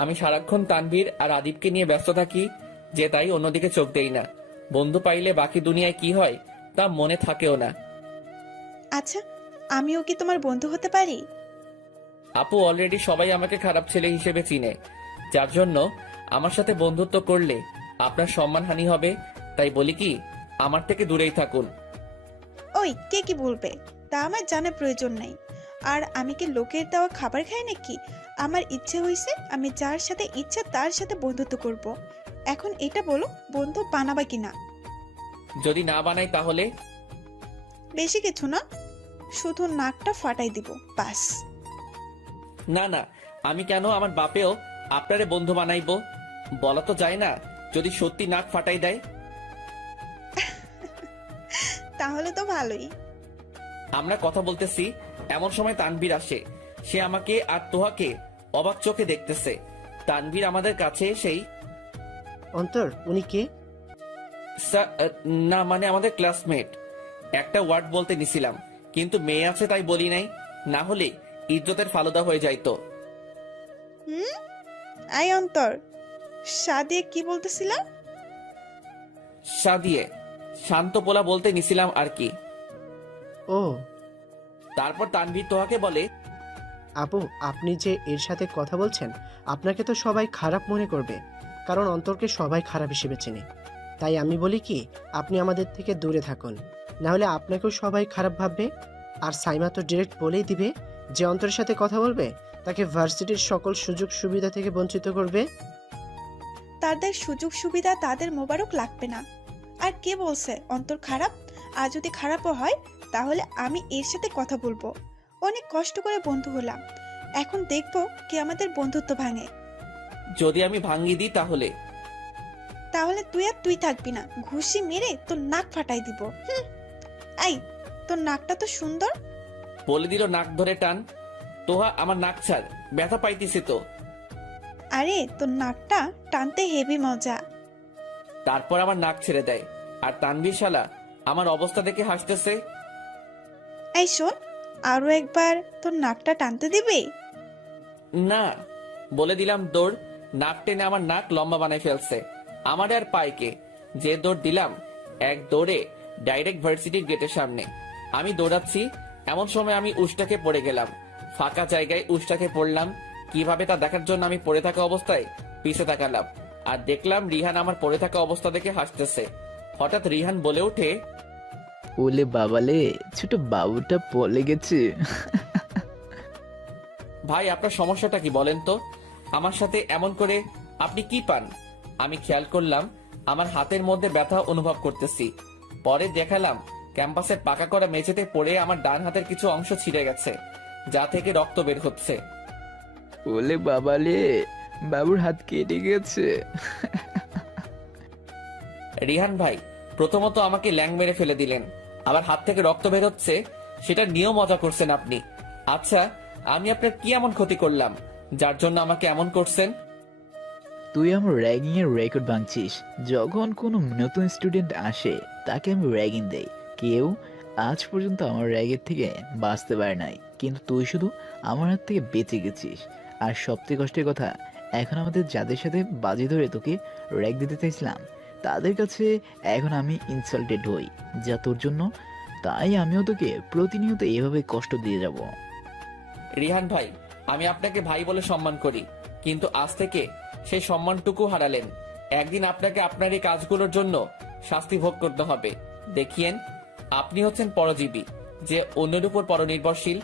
আমি সারাক্ষণ তানভীর আর আদিবকে নিয়ে ব্যস্ত থাকি, যে তাই অন্যদিকে চোখ দেই না। বন্ধু পাইলে বাকি দুনিয়ায় কি হয় তা মনে থাকেও না। আচ্ছা, আমিও কি তোমার বন্ধু হতে পারি? আপু, অলরেডি সবাই আমাকে খারাপ ছেলে হিসেবে চিনে, যার জন্য আমার সাথে বন্ধুত্ব করলে আপনার সম্মানহানি হবে। তাই বলি কি, আমার থেকে দূরেই থাকুন। ওই, কে কি বলবে তা আমার জানার প্রয়োজন নেই। আর আমি কি লোকের দেওয়া খাবার খাই নাকি? আমার ইচ্ছে হয়েছে, আমি যার সাথে ইচ্ছা তার সাথে বন্ধুত্ব করব। এখন এটা বলো, বন্ধু বানাবা কিনা? যদি না বানাই তাহলে? বেশি কিছু না, শুধু নাকটা ফাটাই দিব, বাস। না না, আমি কেন, আমার বাপেও আপনারে বন্ধু বানাইবো? বলা তো যায় না, যদি সত্যি নাক ফাটাই দেয়। তাহলে তো ভালোই। আমরা কথা বলতেছি, এমন সময় তানভীর আসে। সে আমাকে আর তোহাকে অবাক চোখে দেখতেছে। তানভীর আমাদের কাছে এসেই, অন্তর, উনি কে? না মানে আমাদের ক্লাসমেট। একটা ওয়ার্ড বলতে নিছিলাম, কিন্তু মেয়ে আছে তাই বলি নাই, না হলে ইজ্জতের ফালুদা হয়ে যাইতো। আই অন্তর, সাদিয়ে কি বলতেছিলা? সাদিয়ে, শান্ত পোলা বলতে নিছিলাম আর কি। ও, তারপর তানভীর তোহাকে বলে, আপু, আপনি যে এর সাথে কথা বলছেন, আপনাকে তো সবাই খারাপ মনে করবে, কারণ অন্তরকে সবাই খারাপ হিসেবে চেনে। তাই আমি বলি কি, আপনি আমাদের থেকে দূরে থাকুন, না হলে আপনাকেও সবাই খারাপ ভাববে। আর সাইমা তো ডিরেক্ট বলেই দিবে, যে অন্তরের সাথে কথা বলবে তাকে ভার্সিটির সকল সুযোগ সুবিধা থেকে বঞ্চিত করবে। তাদের সুযোগ সুবিধা তাদের মোবারক লাগবে না। আর কে বলছে অন্তর খারাপ? আর যদি খারাপও হয়, তাহলে আমি এর সাথে কথা বলবো। অনেক কষ্ট করে বন্ধু হলাম, এখন দেখবো কে আমাদের বন্ধুত্ব ভাঙে। যদি আমি ভাঙ্গি দিই তাহলে? তাহলে তুই আর তুই থাকবি না, ঘুষি মেরে তোর নাক ফাটাই দিব। এই, তোর নাকটা তো সুন্দর। বলে দিল নাক ধরে টান। তোহা, আমার নাক ছাড়, ব্যথা পাইতেছে তো। আরে, তোর নাকটা টানতে হেভি মজা। তারপর আমার নাক ছেড়ে দেয়, আর তানভীর শালা আমার অবস্থা দেখে হাসতেছে। এই শোন, আরো একবার তোর নাকটা টানতে দিবি? না, বলে দিলাম দৌড়। নাক টেনে আমার নাক লম্বা বানাই ফেলছে। আমার আর পাইকে যে দৌড় দিলাম, এক দৌড়ে ডাইরেক্ট ভার্সিটির গেটের সামনে। আমি দৌড়াচ্ছি, এমন সময় আমি উষ্টাকে পড়ে গেলাম। ফাঁকা জায়গায় উষ্টাকে পড়লাম। কিভাবে তা দেখার জন্য আমি পড়ে থাকা অবস্থায় পিছে তাকালাম, আর দেখলাম রিহান আমার পড়ে থাকা অবস্থা দেখে হাসতেছে। হঠাৎ রিহান বলে ওঠে, ওলে বাবালে, ছোট বাবুটা পড়ে গেছে। ভাই, আপনার সমস্যাটা কি বলেন তো? আমার সাথে এমন করে আপনি কি পান? আমি খেয়াল করলাম আমার হাতের মধ্যে ব্যথা অনুভব করতেছি। পরে দেখালাম ক্যাম্পাসের পাকা করা মেঝেতে পড়ে আমার ডান হাতের কিছু অংশ ছিঁড়ে গেছে, যা থেকে রক্ত বের হচ্ছে। ওলে বাবালে, বাবুর হাত কেটে গেছে। রিহান ভাই, প্রথমত আমাকে ল্যাং মেরে ফেলে দিলেন, আবার হাত থেকে রক্ত বের হচ্ছে, সেটা নিয়েও মজা করছেন আপনি। আচ্ছা, আমি আপনার কি এমন ক্ষতি করলাম যার জন্য আমাকে এমন করছেন? তুই আমার র্যাগিং এর রেকর্ড ভাঙছিস। যখন কোনো নতুন স্টুডেন্ট আসে তাকে আমি র্যাগিং দেই, কেউ আজ পর্যন্ত আমার র্যাগের থেকে বাঁচতে পারে নাই, কিন্তু তুই শুধু আমার হাত থেকে বেঁচে গেছিস। আর সবচেয়ে কষ্টের কথা, এখন আমাদের যাদের সাথে বাজি ধরে তোকে র্যাগ দিতে চাইছিলাম, তাদের কাছে এখন আমি ইনসাল্টেড হই, যা তোর জন্য। তাই আমিও তোকে প্রতিনিয়ত এভাবে কষ্ট দিয়ে যাব। রিহান ভাই, আমি আপনাকে ভাই বলে সম্মান করি, কিন্তু আজ থেকে সেই সম্মানটুকু হারালেন। একদিন আপনাকে আপনার এই কাজগুলোর জন্য শাস্তি ভোগ করতে হবে। দেখিয়েন, আপনি হচ্ছেন পরজীবী, যে অন্যের উপর পরনির্ভরশীল।